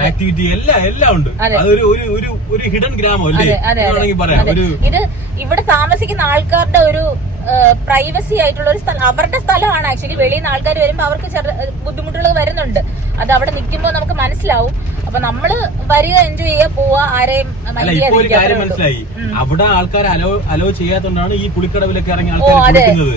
ആക്ടിവിറ്റി എല്ലാം ഉണ്ട്. അതൊരു ഒരു ഹിഡൻ ഗ്രാമം അല്ലേ വേണമെങ്കിൽ പറയാം. ഇത് ഇവിടെ താമസിക്കുന്ന ആൾക്കാരുടെ ഒരു പ്രൈവസി ആയിട്ടുള്ള ഒരു സ്ഥലം, അവരുടെ സ്ഥലമാണ്. ആക്ച്വലി വെളിയിൽ നിന്ന് ആൾക്കാർ വരുമ്പോൾ അവർക്ക് ബുദ്ധിമുട്ടുകൾ വരുന്നുണ്ട്. അത് അവിടെ നിൽക്കുമ്പോൾ നമുക്ക് മനസ്സിലാവും. അപ്പൊ നമ്മള് വരിക, എൻജോയ് ചെയ്യുക, പോവാ, ആരെയും മനസ്സിലായി. അവിടെ ആൾക്കാർ അലോ ചെയ്യാത്തോണ്ടാണ് ഈ പുളിക്കടവിലൊക്കെ ഇറങ്ങി ആൾക്കാർ കുളിക്കുന്നത്.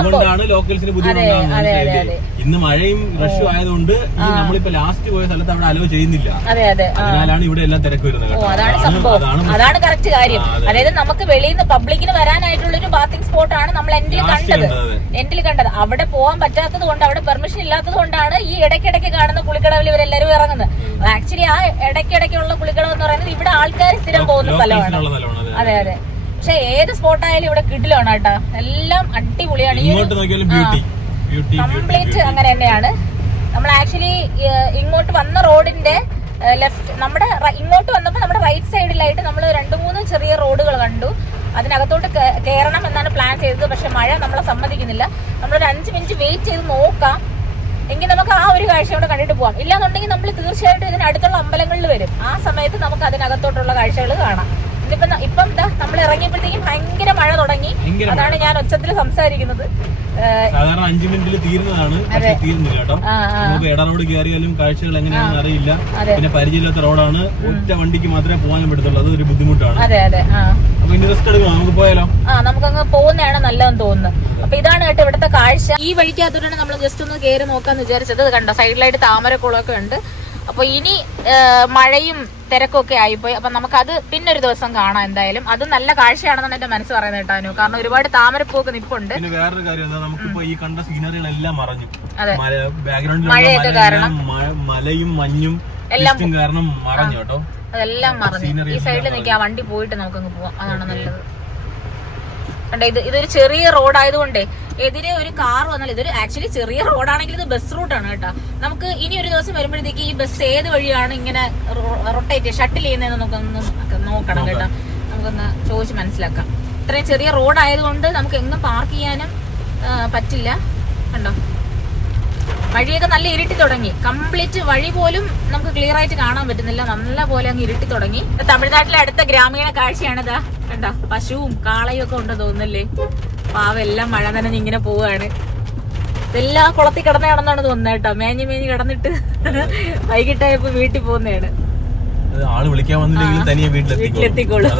അതുകൊണ്ടാണ് ലോക്കൽസിന് ബുദ്ധിമുട്ടാണ്. ഇന്ന് മഴയും റഷും ആയതുകൊണ്ട് നമ്മളിപ്പോ ലാസ്റ്റ് പോയ സ്ഥലത്ത് അവിടെ അലോ ചെയ്യുന്നില്ല. അതിനാലാണ് ഇവിടെ എല്ലാം തിരക്ക് വരുന്നത്. അതാണ് സംഭവം, അതാണ് കറക്റ്റ് കാര്യം. അതായത് നമുക്ക് വെളിയിൽ നിന്ന് പബ്ലിക്കിന് വരാനായിട്ടുള്ള ഒരു ബാത്തിങ് സ്പോട്ടാണ് നമ്മൾ എൻഡിൽ കണ്ടത്. അവിടെ പോകാൻ പറ്റാത്തത് കൊണ്ട്, അവിടെ പെർമിഷൻ ഇല്ലാത്തത് കൊണ്ടാണ് ഈ ഇടയ്ക്കിടയ്ക്ക് കാണുന്ന കുളിക്കടവിൽ ഇവരെല്ലാരും ഇറങ്ങുന്നത്. ആക്ച്വലി ആ ഇടയ്ക്കിടയ്ക്കുള്ള കുളിക്കടവ് എന്ന് പറയുന്നത് ഇവിടെ ആൾക്കാർ സ്ഥിരം പോകുന്ന സ്ഥലമാണ്. അതെ. പക്ഷെ ഏത് സ്പോട്ടായാലും ഇവിടെ കിടിലാണ് കേട്ടോ. എല്ലാം അടിപൊളിയാണ്. കംപ്ലീറ്റ് അങ്ങനെ തന്നെയാണ്. നമ്മൾ ആക്ച്വലി ഇങ്ങോട്ട് വന്ന റോഡിന്റെ ലെഫ്റ്റ്, നമ്മുടെ ഇങ്ങോട്ട് വന്നപ്പോ നമ്മുടെ റൈറ്റ് സൈഡിലായിട്ട് നമ്മൾ 2-3 ചെറിയ റോഡുകൾ കണ്ടു. അതിനകത്തോട്ട് കയറണം എന്നാണ് പ്ലാൻ ചെയ്തത്. പക്ഷെ മഴ നമ്മളെ സമ്മതിക്കുന്നില്ല. നമ്മളൊരു 5 മിനിറ്റ് വെയിറ്റ് ചെയ്ത് നോക്കാം, എങ്കിൽ നമുക്ക് ആ ഒരു കാഴ്ച കൂടെ കണ്ടിട്ട് പോവാം. ഇല്ലാന്നുണ്ടെങ്കിൽ നമ്മൾ തീർച്ചയായിട്ടും ഇതിനടുത്തുള്ള അമ്പലങ്ങളിൽ വരും. ആ സമയത്ത് നമുക്ക് അതിനകത്തോട്ടുള്ള കാഴ്ചകൾ കാണാം. ഇപ്പം നമ്മൾ ഇറങ്ങിയപ്പോഴത്തേക്കും ഭയങ്കര മഴ തുടങ്ങി. അതാണ് ഞാൻ ഒച്ചത്തിൽ സംസാരിക്കുന്നത്. സാധാരണ 5 മിനിറ്റിൽ തീരുന്നതാണ്, പക്ഷെ തീരുന്നില്ല കേട്ടോ. നമുക്ക് ഇട റോഡ് കയറിയാലും കാഴ്ചകൾ എങ്ങനെയാണെന്ന് അറിയില്ല. പിന്നെ പരിചയമില്ലാത്ത റോഡാണ്, ഒറ്റ വണ്ടിക്ക് മാത്രമേ പോകാൻ പറ്റത്തുള്ളൂ. അത് ഒരു ബുദ്ധിമുട്ടാണ്. അപ്പൊ ഇനി റിസ്ക് എടുക്കാം, നമുക്ക് പോയാലോ? നമുക്കങ്ങ് പോകുന്നതാണ് നല്ലതെന്ന് തോന്നുന്നു. അപ്പൊ ഇതാണ് കേട്ടോ ഇവിടുത്തെ കാഴ്ച. ഈ വഴിക്കകത്തോട്ടാണ് നമ്മൾ ജസ്റ്റ് ഒന്ന് കയറി നോക്കാന്ന് വിചാരിച്ചത്. കണ്ടോ, സൈഡിലായിട്ട് താമരക്കുളമൊക്കെ ഉണ്ട്. അപ്പൊ ഇനി മഴയും തിരക്കൊക്കെ ആയിപ്പോയി. അപ്പൊ നമുക്കത് പിന്നൊരു ദിവസം കാണാം എന്തായാലും. അത് നല്ല കാഴ്ചയാണെന്നാണ് എന്റെ മനസ്സ് പറയുന്നത് കേട്ടോ. കാരണം ഒരുപാട് താമരപ്പൂക്ക് നിപ്പുണ്ട്. പിന്നെ വേറൊരു കാര്യം എന്താ, നമുക്കിപ്പോ ഈ കണ്ട സീനറികളെല്ലാം മറഞ്ഞു. ബാക്ക്ഗ്രൗണ്ടിൽ മഴയൊക്കെ കാരണം മലയും മഞ്ഞും എല്ലാം കാരണം മറഞ്ഞു കേട്ടോ. അതെല്ലാം മറഞ്ഞു. ഈ സൈഡിൽ നിൽക്കുക, വണ്ടി പോയിട്ട് നമുക്കങ്ങ് പോവാം, അതാണ് നല്ലത്. കണ്ടേ, ഇതൊരു ചെറിയ റോഡ് ആയതുകൊണ്ടേ എതിരെ ഒരു കാർ വന്നാൽ, ഇതൊരു ആക്ച്വലി ചെറിയ റോഡാണെങ്കിൽ ഇത് ബസ് റൂട്ടാണ് കേട്ടോ. നമുക്ക് ഇനി ഒരു ദിവസം വരുമ്പോഴത്തേക്ക് ഈ ബസ് ഏത് വഴിയാണ് ഇങ്ങനെ റൊട്ടേറ്റ് ഷട്ടിൽ ചെയ്യുന്നതെന്ന് നമുക്കൊന്ന് നോക്കണം കേട്ടോ. നമുക്കൊന്ന് ചോദിച്ച് മനസ്സിലാക്കാം. ഇത്രയും ചെറിയ റോഡ് ആയതുകൊണ്ട് നമുക്ക് എങ്ങും പാർക്ക് ചെയ്യാനും പറ്റില്ല. കണ്ടോ, വഴിയൊക്കെ നല്ല ഇരുട്ടി തുടങ്ങി. കംപ്ലീറ്റ് വഴി പോലും നമുക്ക് ക്ലിയർ ആയിട്ട് കാണാൻ പറ്റുന്നില്ല, നല്ല പോലെ അങ്ങ് ഇരുട്ടി തുടങ്ങി. തമിഴ്നാട്ടിലെ അടുത്ത ഗ്രാമീണ കാഴ്ചയാണിതാ. കണ്ടോ, പശുവും കാളയും ഒക്കെ ഉണ്ടോ തോന്നുന്നല്ലേ. പാവെല്ലാം മഴ നനഞ്ഞ് ഇങ്ങനെ പോവാണ്. ഇതെല്ലാം കുളത്തിൽ കിടന്ന കിടന്നാണ് തോന്നുന്നത് കേട്ടോ. മേഞ്ഞ് കിടന്നിട്ട് വൈകിട്ടായപ്പോ വീട്ടിൽ പോകുന്നതാണ്. വീട്ടിലെത്തിക്കോളൂ.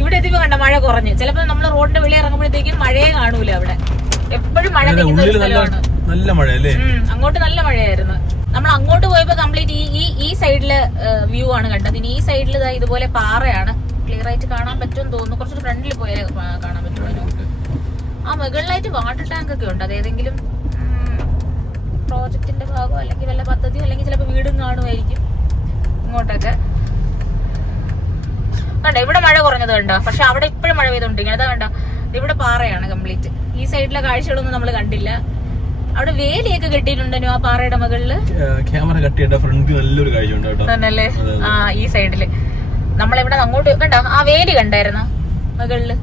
ഇവിടെ എത്തിയപ്പോ കണ്ട മഴ കുറഞ്ഞു. ചിലപ്പോ നമ്മള് റോഡിന്റെ വെളിയിൽ ഇറങ്ങുമ്പോഴത്തേക്കും മഴയെ കാണൂല. അവിടെ എപ്പോഴും മഴ നിൽക്കുന്ന ഒരു സ്ഥലമാണ്. നല്ല മഴയല്ലേ? അങ്ങോട്ട് നല്ല മഴയായിരുന്നു. നമ്മൾ അങ്ങോട്ട് പോയപ്പോ കംപ്ലീറ്റ് ഈ സൈഡില് വ്യൂ ആണ് കണ്ടത്. ഇനി ഈ സൈഡിൽ ഇതുപോലെ പാറയാണ്. ക്ലിയർ ആയിട്ട് കാണാൻ പറ്റുമെന്ന് തോന്നുന്നു. കുറച്ച് ഫ്രണ്ടിൽ പോയാലേ കാണാൻ പറ്റുമല്ലോ. ആ മുകളിലായിട്ട് വാട്ടർ ടാങ്ക് ഒക്കെ ഉണ്ട്. അതേതെങ്കിലും പ്രോജക്റ്റിന്റെ ഭാഗമോ അല്ലെങ്കിൽ വല്ല പദ്ധതിയോ അല്ലെങ്കിൽ ചിലപ്പോൾ വീടും കാണുമായിരിക്കും ഇങ്ങോട്ടൊക്കെ. കണ്ട, ഇവിടെ മഴ കുറഞ്ഞത് കണ്ടോ. പക്ഷെ അവിടെ ഇപ്പോഴും മഴ പെയ്തോണ്ടിരിക്കുന്നത്. അതാ കണ്ടോ, ഇവിടെ പാറയാണ് കംപ്ലീറ്റ്. ഈ സൈഡിലെ കാഴ്ചകളൊന്നും നമ്മൾ കണ്ടില്ല. അവിടെ വേലിയൊക്കെ കെട്ടിയിട്ടുണ്ടോ ആ പാറയുടെ മുകളില്. ക്യാമറ കട്ടിയുടെ ഫ്രണ്ട് നല്ലൊരു കാഴ്ച ഉണ്ട് കേട്ടോ. തന്നല്ലേ? ആ, ഈ സൈഡില് നമ്മളെവിടെ അങ്ങോട്ട് കണ്ടോ, ആ വേലി കണ്ടായിരുന്നോ മുകളില്?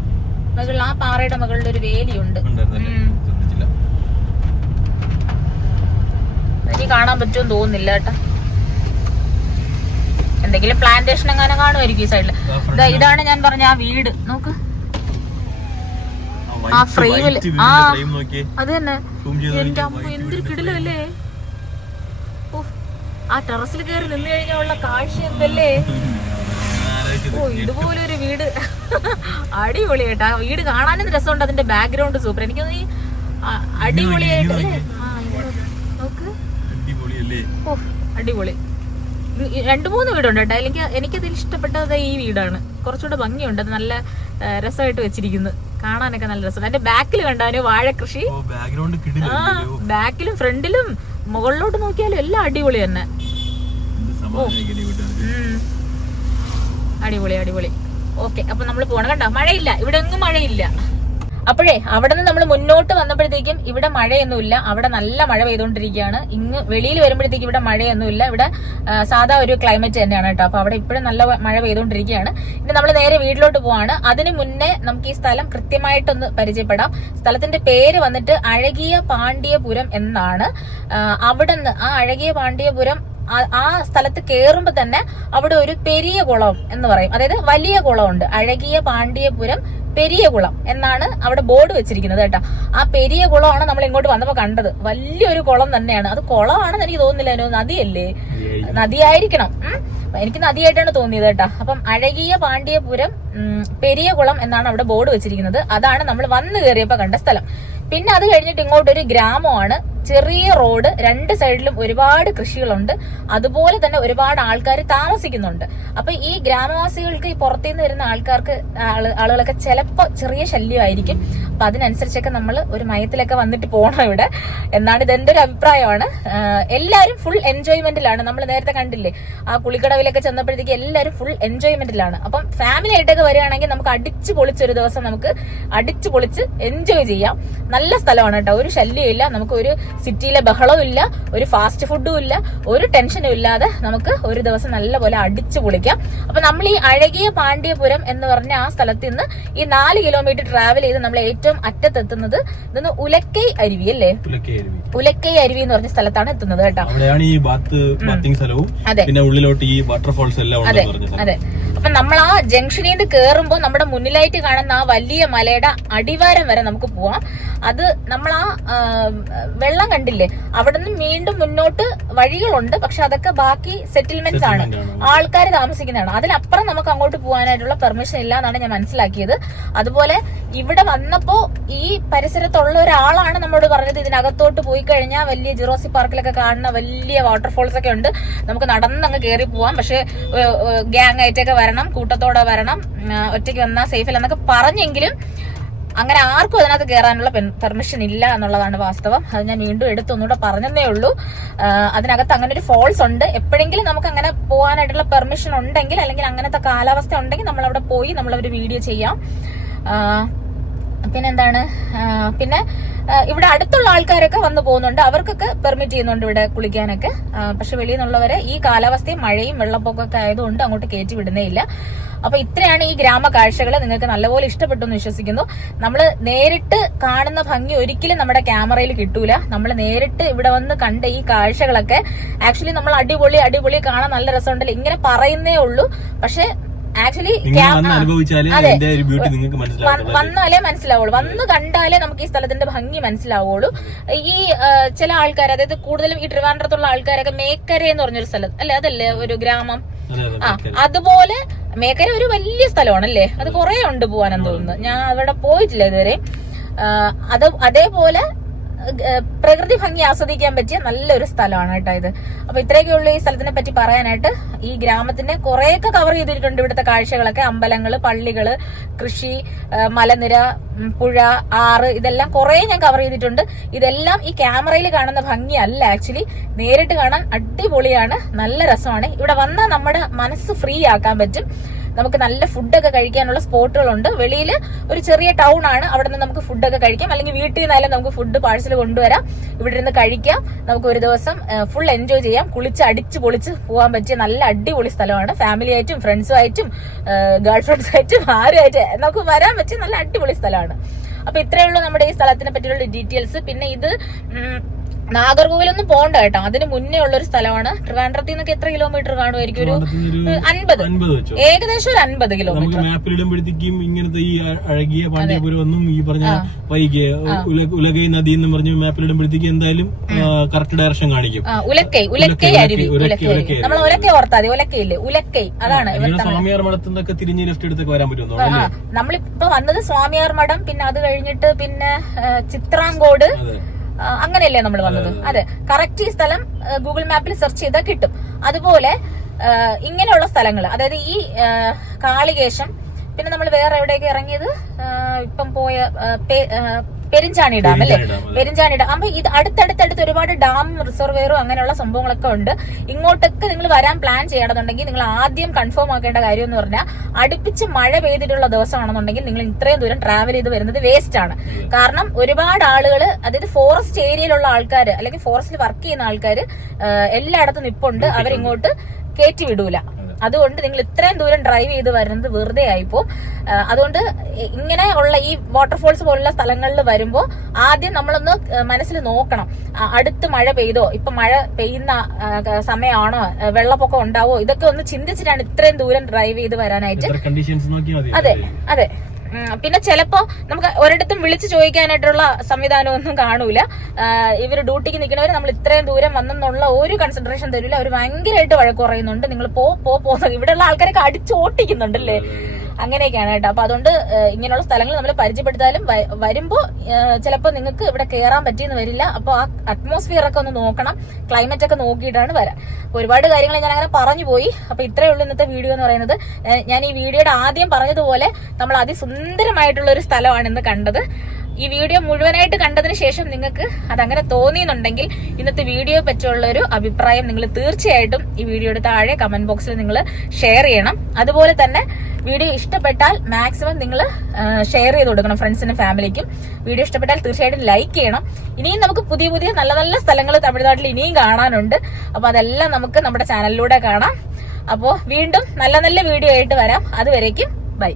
ആ പാറയുടെ മുകളിൽ ഒരു വേലിയുണ്ട്. എനിക്ക് കാണാൻ പറ്റുമെന്ന് തോന്നുന്നില്ല കേട്ടോ. എന്തെങ്കിലും പ്ലാന്റേഷൻ എങ്ങനെ കാണുമായിരിക്കും ഈ സൈഡില്. ഇതാണ് ഞാൻ പറഞ്ഞ ആ വീട്. നോക്ക്, ആ ഫ്രെയിമില്. ആ, അത് തന്നെ. എന്റെ അമ്മ, എന്തൊരു കിടിലല്ലേ. ആ ടെറസിൽ കയറി നിന്ന് കഴിഞ്ഞുള്ള കാഴ്ച എന്തല്ലേ. ഓ, ഇതുപോലൊരു വീട് അടിപൊളി കേട്ടാ. വീട് കാണാനും രസമുണ്ട്. അതിന്റെ ബാക്ക്ഗ്രൗണ്ട് സൂപ്പർ. എനിക്കൊന്ന് ഈ അടിപൊളിയായിട്ട് നോക്ക്. ഓ, അടിപൊളി. 2-3 വീടുണ്ട് കേട്ടോ. എനിക്കതിൽ ഇഷ്ടപ്പെട്ടത് ഈ വീടാണ്. കുറച്ചുകൂടെ ഭംഗിയുണ്ട്. അത് നല്ല രസമായിട്ട് വെച്ചിരിക്കുന്നു. കാണാനൊക്കെ നല്ല രസം. അതിന്റെ ബാക്കിൽ കണ്ടാനോ വാഴകൃഷി. ബാക്കിലും ഫ്രണ്ടിലും മുകളിലോട്ട് നോക്കിയാലും എല്ലാം അടിപൊളി തന്നെ. അടിപൊളി. ഓക്കെ, അപ്പൊ നമ്മൾ പോണം. കണ്ടോ, മഴയില്ല ഇവിടെ, എങ്ങും മഴയില്ല. അപ്പോഴേ അവിടെ നിന്ന് നമ്മൾ മുന്നോട്ട് വന്നപ്പോഴത്തേക്കും ഇവിടെ മഴയൊന്നുമില്ല. അവിടെ നല്ല മഴ പെയ്തുകൊണ്ടിരിക്കുകയാണ്. ഇങ്ങ് വെളിയിൽ വരുമ്പോഴത്തേക്കും ഇവിടെ മഴയൊന്നുമില്ല. ഇവിടെ സാധാ ഒരു ക്ലൈമറ്റ് തന്നെയാണ് കേട്ടോ. അപ്പൊ അവിടെ ഇപ്പോഴും നല്ല മഴ പെയ്തുകൊണ്ടിരിക്കുകയാണ്. ഇനി നമ്മൾ നേരെ വീട്ടിലോട്ട് പോവാണ്. അതിന് മുന്നേ നമുക്ക് ഈ സ്ഥലം കൃത്യമായിട്ടൊന്ന് പരിചയപ്പെടാം. സ്ഥലത്തിന്റെ പേര് വന്നിട്ട് അഴകിയ പാണ്ഡ്യപുരം എന്നാണ്. അവിടെ നിന്ന് ആ അഴകിയ പാണ്ഡ്യപുരം ആ സ്ഥലത്ത് കേറുമ്പോ തന്നെ അവിടെ ഒരു പെരിയ കുളം എന്ന് പറയും. അതായത് വലിയ കുളമുണ്ട്. അഴകിയ പാണ്ഡ്യപുരം പെരിയ കുളം എന്നാണ് അവിടെ ബോർഡ് വെച്ചിരിക്കുന്നത് കേട്ടോ. ആ പെരിയ കുളമാണ് നമ്മൾ ഇങ്ങോട്ട് വന്നപ്പോ കണ്ടത്. വലിയൊരു കുളം തന്നെയാണ്. അത് കുളമാണെന്ന് എനിക്ക് തോന്നുന്നില്ല, നദിയല്ലേ? നദിയായിരിക്കണം. എനിക്ക് നദിയായിട്ടാണ് തോന്നിയത് കേട്ടോ. അപ്പം അഴകിയ പാണ്ഡ്യപുരം പെരിയ കുളം എന്നാണ് അവിടെ ബോർഡ് വെച്ചിരിക്കുന്നത്. അതാണ് നമ്മൾ വന്നു കയറിയപ്പോ കണ്ട സ്ഥലം. പിന്നെ അത് കഴിഞ്ഞിട്ട് ഇങ്ങോട്ടൊരു ഗ്രാമമാണ്. ചെറിയ റോഡ്, 2 സൈഡിലും ഒരുപാട് കൃഷികളുണ്ട്. അതുപോലെ തന്നെ ഒരുപാട് ആൾക്കാർ താമസിക്കുന്നുണ്ട്. അപ്പൊ ഈ ഗ്രാമവാസികൾക്ക്, ഈ പുറത്തുനിന്ന് വരുന്ന ആളുകളൊക്കെ ചിലപ്പോ ചെറിയ ശല്യമായിരിക്കും. അപ്പൊ അതിനനുസരിച്ചൊക്കെ നമ്മൾ ഒരു മയത്തിലൊക്കെ വന്നിട്ട് പോകണം ഇവിടെ എന്നാണ് ഇതെന്റെ ഒരു അഭിപ്രായമാണ്. എല്ലാരും ഫുൾ എൻജോയ്മെന്റിലാണ്. നമ്മൾ നേരത്തെ കണ്ടില്ലേ ആ പുളിക്കടവിലൊക്കെ ചെന്നപ്പോഴത്തേക്ക് എല്ലാരും ഫുൾ എൻജോയ്മെന്റിലാണ്. അപ്പം ഫാമിലി ആയിട്ടൊക്കെ വരികയാണെങ്കിൽ നമുക്ക് അടിച്ചു പൊളിച്ചൊരു ദിവസം നമുക്ക് അടിച്ചു പൊളിച്ച് എൻജോയ് ചെയ്യാം. നല്ല സ്ഥലമാണ് കേട്ടോ. ഒരു ശല്യമില്ല. നമുക്ക് ഒരു സിറ്റിയിലെ ബഹളവും ഇല്ല, ഒരു ഫാസ്റ്റ് ഫുഡും ഇല്ല, ഒരു ടെൻഷനും ഇല്ലാതെ നമുക്ക് ഒരു ദിവസം നല്ലപോലെ അടിച്ചു പൊളിക്കാം. അപ്പൊ നമ്മൾ ഈ അഴകിയ പാണ്ഡ്യപുരം എന്ന് പറഞ്ഞ ആ സ്ഥലത്ത് നിന്ന് ഈ 4 കിലോമീറ്റർ ട്രാവൽ ചെയ്ത് നമ്മൾ ഏറ്റവും അറ്റത്തെത്തുന്നത് ഇതൊന്ന് ഉലക്കൈ അരുവി അല്ലേ? ഉലക്കൈ അരുവി എന്ന് പറഞ്ഞ സ്ഥലത്താണ് എത്തുന്നത് കേട്ടോ. അതെ. അപ്പൊ നമ്മൾ ആ ജംഗ്ഷനിൽ നിന്ന് കേറുമ്പോ നമ്മുടെ മുന്നിലായിട്ട് കാണുന്ന ആ വലിയ മലയുടെ അടിവാരം വരെ നമുക്ക് പോവാം. അത് നമ്മൾ ആ വെള്ളം കണ്ടില്ലേ, അവിടെ നിന്ന് വീണ്ടും മുന്നോട്ട് വഴികളുണ്ട്. പക്ഷെ അതൊക്കെ ബാക്കി സെറ്റിൽമെന്റ്സ് ആണ്, ആൾക്കാർ താമസിക്കുന്നതാണ്. അതിനപ്പുറം നമുക്ക് അങ്ങോട്ട് പോകാനായിട്ടുള്ള പെർമിഷൻ ഇല്ല എന്നാണ് ഞാൻ മനസ്സിലാക്കിയത്. അതുപോലെ ഇവിടെ വന്നപ്പോ ഈ പരിസരത്തുള്ള ഒരാളാണ് നമ്മളോട് പറഞ്ഞത് ഇതിനകത്തോട്ട് പോയി കഴിഞ്ഞാൽ വലിയ ജിറോസി പാർക്കിലൊക്കെ കാണുന്ന വലിയ വാട്ടർഫോൾസ് ഒക്കെ ഉണ്ട്, നമുക്ക് നടന്നങ്ങ് കയറി പോവാം, പക്ഷെ ഗ്യാങ് ആയിട്ടൊക്കെ വരണം, കൂട്ടത്തോടെ വരണം, ഒറ്റയ്ക്ക് വന്നാൽ സേഫ് അല്ല എന്നൊക്കെ പറഞ്ഞെങ്കിലും അങ്ങനെ ആർക്കും അതിനകത്ത് കയറാനുള്ള പെർമിഷൻ ഇല്ല എന്നുള്ളതാണ് വാസ്തവം. അത് ഞാൻ വീണ്ടും എടുത്തൊന്നുകൂടെ പറഞ്ഞതേ ഉള്ളൂ. അതിനകത്ത് അങ്ങനെ ഒരു ഫോൾസ് ഉണ്ട്. എപ്പോഴെങ്കിലും നമുക്ക് അങ്ങനെ പോകാനായിട്ടുള്ള പെർമിഷൻ ഉണ്ടെങ്കിൽ, അല്ലെങ്കിൽ അങ്ങനത്തെ കാലാവസ്ഥ ഉണ്ടെങ്കിൽ നമ്മൾ അവിടെ പോയി നമ്മളൊരു വീഡിയോ ചെയ്യാം. പിന്നെന്താണ്, പിന്നെ ഇവിടെ അടുത്തുള്ള ആൾക്കാരൊക്കെ വന്നു പോകുന്നുണ്ട്, അവർക്കൊക്കെ പെർമിറ്റ് ചെയ്യുന്നുണ്ട് ഇവിടെ കുളിക്കാനൊക്കെ. പക്ഷെ വെളിയിൽ നിന്നുള്ളവരെ ഈ കാലാവസ്ഥയും മഴയും വെള്ളപ്പൊക്കമൊക്കെ ആയതുകൊണ്ട് അങ്ങോട്ട് കയറ്റി വിടുന്നേ ഇല്ല. അപ്പൊ ഇത്രയാണ് ഈ ഗ്രാമ കാഴ്ചകൾ. നിങ്ങൾക്ക് നല്ലപോലെ ഇഷ്ടപ്പെട്ടു എന്ന് വിശ്വസിക്കുന്നു. നമ്മൾ നേരിട്ട് കാണുന്ന ഭംഗി ഒരിക്കലും നമ്മുടെ ക്യാമറയിൽ കിട്ടൂല. നമ്മൾ നേരിട്ട് ഇവിടെ വന്ന് കണ്ട ഈ കാഴ്ചകളൊക്കെ ആക്ച്വലി നമ്മൾ അടിപൊളി അടിപൊളി കാണാൻ നല്ല രസമുണ്ടല്ലോ ഇങ്ങനെ പറയുന്നേ ഉള്ളൂ. പക്ഷെ ആക്ച്വലി വന്നാലേ മനസ്സിലാവുള്ളൂ, വന്ന് കണ്ടാലേ നമുക്ക് ഈ സ്ഥലത്തിന്റെ ഭംഗി മനസ്സിലാവുള്ളൂ. ഈ ചില ആൾക്കാർ, അതായത് കൂടുതലും ഈ ട്രിവാൻഡ്രത്തുള്ള ആൾക്കാരൊക്കെ മേക്കര എന്ന് പറഞ്ഞൊരു സ്ഥലം അല്ലെ, അതല്ലേ ഒരു ഗ്രാമം, അതുപോലെ മേക്കര ഒരു വലിയ സ്ഥലമാണല്ലേ, അത് കുറെ ഉണ്ട് പോവാനെന്ന് തോന്നുന്നു. ഞാൻ അവിടെ പോയിട്ടില്ല ഇതുവരെ. അതേപോലെ പ്രകൃതി ഭംഗി ആസ്വദിക്കാൻ പറ്റിയ നല്ലൊരു സ്ഥലമാണ് കേട്ടോ ഇത്. അപ്പൊ ഇത്രയൊക്കെ ഉള്ളൂ ഈ സ്ഥലത്തിനെ പറ്റി പറയാനായിട്ട്. ഈ ഗ്രാമത്തിന്റെ കുറെയൊക്കെ കവർ ചെയ്തിട്ടുണ്ട് ഇവിടുത്തെ കാഴ്ചകളൊക്കെ. അമ്പലങ്ങള്, പള്ളികള്, കൃഷി, മലനിര, പുഴ, ആറ്, ഇതെല്ലാം കുറെ ഞാൻ കവർ ചെയ്തിട്ടുണ്ട്. ഇതെല്ലാം ഈ ക്യാമറയിൽ കാണുന്ന ഭംഗിയല്ല, ആക്ച്വലി നേരിട്ട് കാണാൻ അടിപൊളിയാണ്, നല്ല രസമാണ്. ഇവിടെ വന്നാൽ നമ്മുടെ മനസ്സ് ഫ്രീ ആക്കാൻ പറ്റും. നമുക്ക് നല്ല ഫുഡൊക്കെ കഴിക്കാനുള്ള സ്പോട്ടുകളുണ്ട്. വെളിയിൽ ഒരു ചെറിയ ടൗൺ ആണ്, അവിടെ നിന്ന് നമുക്ക് ഫുഡൊക്കെ കഴിക്കാം, അല്ലെങ്കിൽ വീട്ടിൽ നിന്നായാലും നമുക്ക് ഫുഡ് പാഴ്സൽ കൊണ്ടുവരാം, ഇവിടെ ഇരുന്ന് കഴിക്കാം. നമുക്ക് ഒരു ദിവസം ഫുൾ എൻജോയ് ചെയ്യാം, കുളിച്ച് അടിച്ച് പൊളിച്ച് പോകാൻ പറ്റിയ നല്ല അടിപൊളി സ്ഥലമാണ്. ഫാമിലി ആയിട്ടും ഫ്രണ്ട്സും ആയിട്ടും ഗേൾ ഫ്രണ്ട്സും ആയിട്ടും ആരുമായിട്ട് നമുക്ക് വരാൻ പറ്റിയ നല്ല അടിപൊളി സ്ഥലമാണ്. അപ്പൊ ഇത്രയേ ഉള്ളൂ നമ്മുടെ ഈ സ്ഥലത്തിനെ പറ്റിയുള്ള ഡീറ്റെയിൽസ്. പിന്നെ ഇത് നാഗർകോവിലൊന്നും പോകണ്ട കേട്ടോ, അതിന് മുന്നേ ഉള്ള ഒരു സ്ഥലമാണ്. ട്രിവാൻഡ്രത്തിൽ നിന്നൊക്കെ എത്ര കിലോമീറ്റർ കാണുമായിരിക്കും? ഒരു 50, ഏകദേശം ഒരു 50 കിലോമീറ്റർ. മാപ്പിലിടുമ്പോഴത്തേക്കും ഇങ്ങനത്തെ ഈ അഴകിയ പാണ്ഡ്യപുരം ഒന്നും ഈ പറഞ്ഞ വൈകിയ ഉലകൈ നദി എന്ന് പറഞ്ഞ് മാപ്പിലിടുമ്പോഴത്തേക്ക് എന്തായാലും കറക്റ്റ് ഡയറക്ഷൻ കാണിക്കും. ഉലക്കൈ അരുവി, നമ്മൾ ഉലക്കൈ ഓർത്താ മതി, ഉലക്കയില്ലേ, ഉലക്കൈ, അതാണ്. സ്വാമിയാർ മഠത്തിന്നൊക്കെ തിരിഞ്ഞ് ലെഫ്റ്റ് എടുത്തൊക്കെ വരാൻ പറ്റുമോ? നമ്മളിപ്പോ വന്നത് സ്വാമിയാർ മഠം, പിന്നെ അത് കഴിഞ്ഞിട്ട് പിന്നെ ചിത്രാങ്കോട്, അങ്ങനെയല്ലേ നമ്മൾ വന്നത്? അതെ, കറക്റ്റ് ഈ സ്ഥലം ഗൂഗിൾ മാപ്പിൽ സെർച്ച് ചെയ്താൽ കിട്ടും. അതുപോലെ ഇങ്ങനെയുള്ള സ്ഥലങ്ങൾ, അതായത് ഈ കാളികേശം, പിന്നെ നമ്മൾ വേറെ എവിടെയൊക്കെ ഇറങ്ങിയത്, ഇപ്പം പോയ പെരിഞ്ചാണി ഡാം അല്ലെ, പെരിഞ്ചാണി ഡാം. അപ്പൊ ഇത് അടുത്തടുത്തടുത്ത് ഒരുപാട് ഡാം, റിസർവെയറും അങ്ങനെയുള്ള സംഭവങ്ങളൊക്കെ ഉണ്ട്. ഇങ്ങോട്ടൊക്കെ നിങ്ങൾ വരാൻ പ്ലാൻ ചെയ്യണമെന്നുണ്ടെങ്കിൽ നിങ്ങൾ ആദ്യം കൺഫേം ആക്കേണ്ട കാര്യം എന്ന് പറഞ്ഞാൽ, അടുപ്പിച്ച് മഴ പെയ്തിട്ടുള്ള ദിവസമാണെന്നുണ്ടെങ്കിൽ നിങ്ങൾ ഇത്രയും ദൂരം ട്രാവൽ ചെയ്ത് വരുന്നത് വേസ്റ്റ് ആണ്. കാരണം ഒരുപാട് ആളുകൾ, അതായത് ഫോറസ്റ്റ് ഏരിയയിലുള്ള ആൾക്കാർ അല്ലെങ്കിൽ ഫോറസ്റ്റിൽ വർക്ക് ചെയ്യുന്ന ആൾക്കാർ എല്ലായിടത്തും നിപ്പുണ്ട്, അവരിങ്ങോട്ട് കയറ്റി വിടൂല. അതുകൊണ്ട് നിങ്ങൾ ഇത്രയും ദൂരം ഡ്രൈവ് ചെയ്ത് വരുന്നത് വെറുതെ ആയിപ്പോ. അതുകൊണ്ട് ഇങ്ങനെ ഉള്ള ഈ വാട്ടർഫോൾസ് പോലുള്ള സ്ഥലങ്ങളിൽ വരുമ്പോൾ ആദ്യം നമ്മളൊന്ന് മനസ്സിൽ നോക്കണം, അടുത്ത് മഴ പെയ്തോ, ഇപ്പൊ മഴ പെയ്യുന്ന സമയമാണോ, വെള്ളപ്പൊക്കം ഉണ്ടാവോ, ഇതൊക്കെ ഒന്ന് ചിന്തിച്ചിട്ടാണ് ഇത്രയും ദൂരം ഡ്രൈവ് ചെയ്ത് വരാനായിട്ട്. അതെ അതെ. പിന്നെ ചിലപ്പോ നമുക്ക് ഒരിടത്തും വിളിച്ചു ചോദിക്കാനായിട്ടുള്ള സംവിധാനമൊന്നും കാണൂല. ഇവര് ഡ്യൂട്ടിക്ക് നിൽക്കുന്നവര് നമ്മൾ ഇത്രയും ദൂരം വന്നെന്നുള്ള ഒരു കൺസിഡറേഷൻ തരില്ല. അവർ ഭയങ്കരമായിട്ട് വഴക്ക് പറയുന്നുണ്ട്, നിങ്ങൾ ഇവിടെയുള്ള ആൾക്കാരൊക്കെ അടിച്ചോട്ടിക്കുന്നുണ്ടല്ലേ, അങ്ങനെയൊക്കെയാണ് കേട്ടോ. അപ്പൊ അതുകൊണ്ട് ഇങ്ങനെയുള്ള സ്ഥലങ്ങൾ നമ്മൾ പരിചയപ്പെടുത്താലും വരുമ്പോ ചിലപ്പോൾ നിങ്ങൾക്ക് ഇവിടെ കയറാൻ പറ്റിയെന്ന് വരില്ല. അപ്പൊ ആ അറ്റ്മോസ്ഫിയർ ഒക്കെ ഒന്ന് നോക്കണം, ക്ലൈമറ്റ് ഒക്കെ നോക്കിയിട്ടാണ് വരാൻ. ഒരുപാട് കാര്യങ്ങൾ ഞാൻ അങ്ങനെ പറഞ്ഞു പോയി. അപ്പൊ ഇത്രയേ ഉള്ളൂ ഇന്നത്തെ വീഡിയോ എന്ന് പറയുന്നത്. ഞാൻ ഈ വീഡിയോയുടെ ആദ്യം പറഞ്ഞതുപോലെ നമ്മൾ അതിസുന്ദരമായിട്ടുള്ള ഒരു സ്ഥലമാണ് ഇന്ന് കണ്ടത്. ഈ വീഡിയോ മുഴുവനായിട്ട് കണ്ടതിന് ശേഷം നിങ്ങൾക്ക് അതങ്ങനെ തോന്നിയെന്നുണ്ടെങ്കിൽ ഇന്നത്തെ വീഡിയോയെ പറ്റിയുള്ള ഒരു അഭിപ്രായം നിങ്ങൾ തീർച്ചയായിട്ടും ഈ വീഡിയോയുടെ താഴെ കമന്റ് ബോക്സിൽ നിങ്ങൾ ഷെയർ ചെയ്യണം. അതുപോലെ തന്നെ വീഡിയോ ഇഷ്ടപ്പെട്ടാൽ മാക്സിമം നിങ്ങൾ ഷെയർ ചെയ്ത് കൊടുക്കണം ഫ്രണ്ട്സിനും ഫാമിലിക്കും. വീഡിയോ ഇഷ്ടപ്പെട്ടാൽ തീർച്ചയായിട്ടും ലൈക്ക് ചെയ്യണം. ഇനിയും നമുക്ക് പുതിയ പുതിയ നല്ല നല്ല സ്ഥലങ്ങൾ തമിഴ്നാട്ടിൽ ഇനിയും കാണാനുണ്ട്. അപ്പൊ അതെല്ലാം നമുക്ക് നമ്മുടെ ചാനലിലൂടെ കാണാം. അപ്പോൾ വീണ്ടും നല്ല നല്ല വീഡിയോ ആയിട്ട് വരാം. അതുവരേക്കും ബൈ.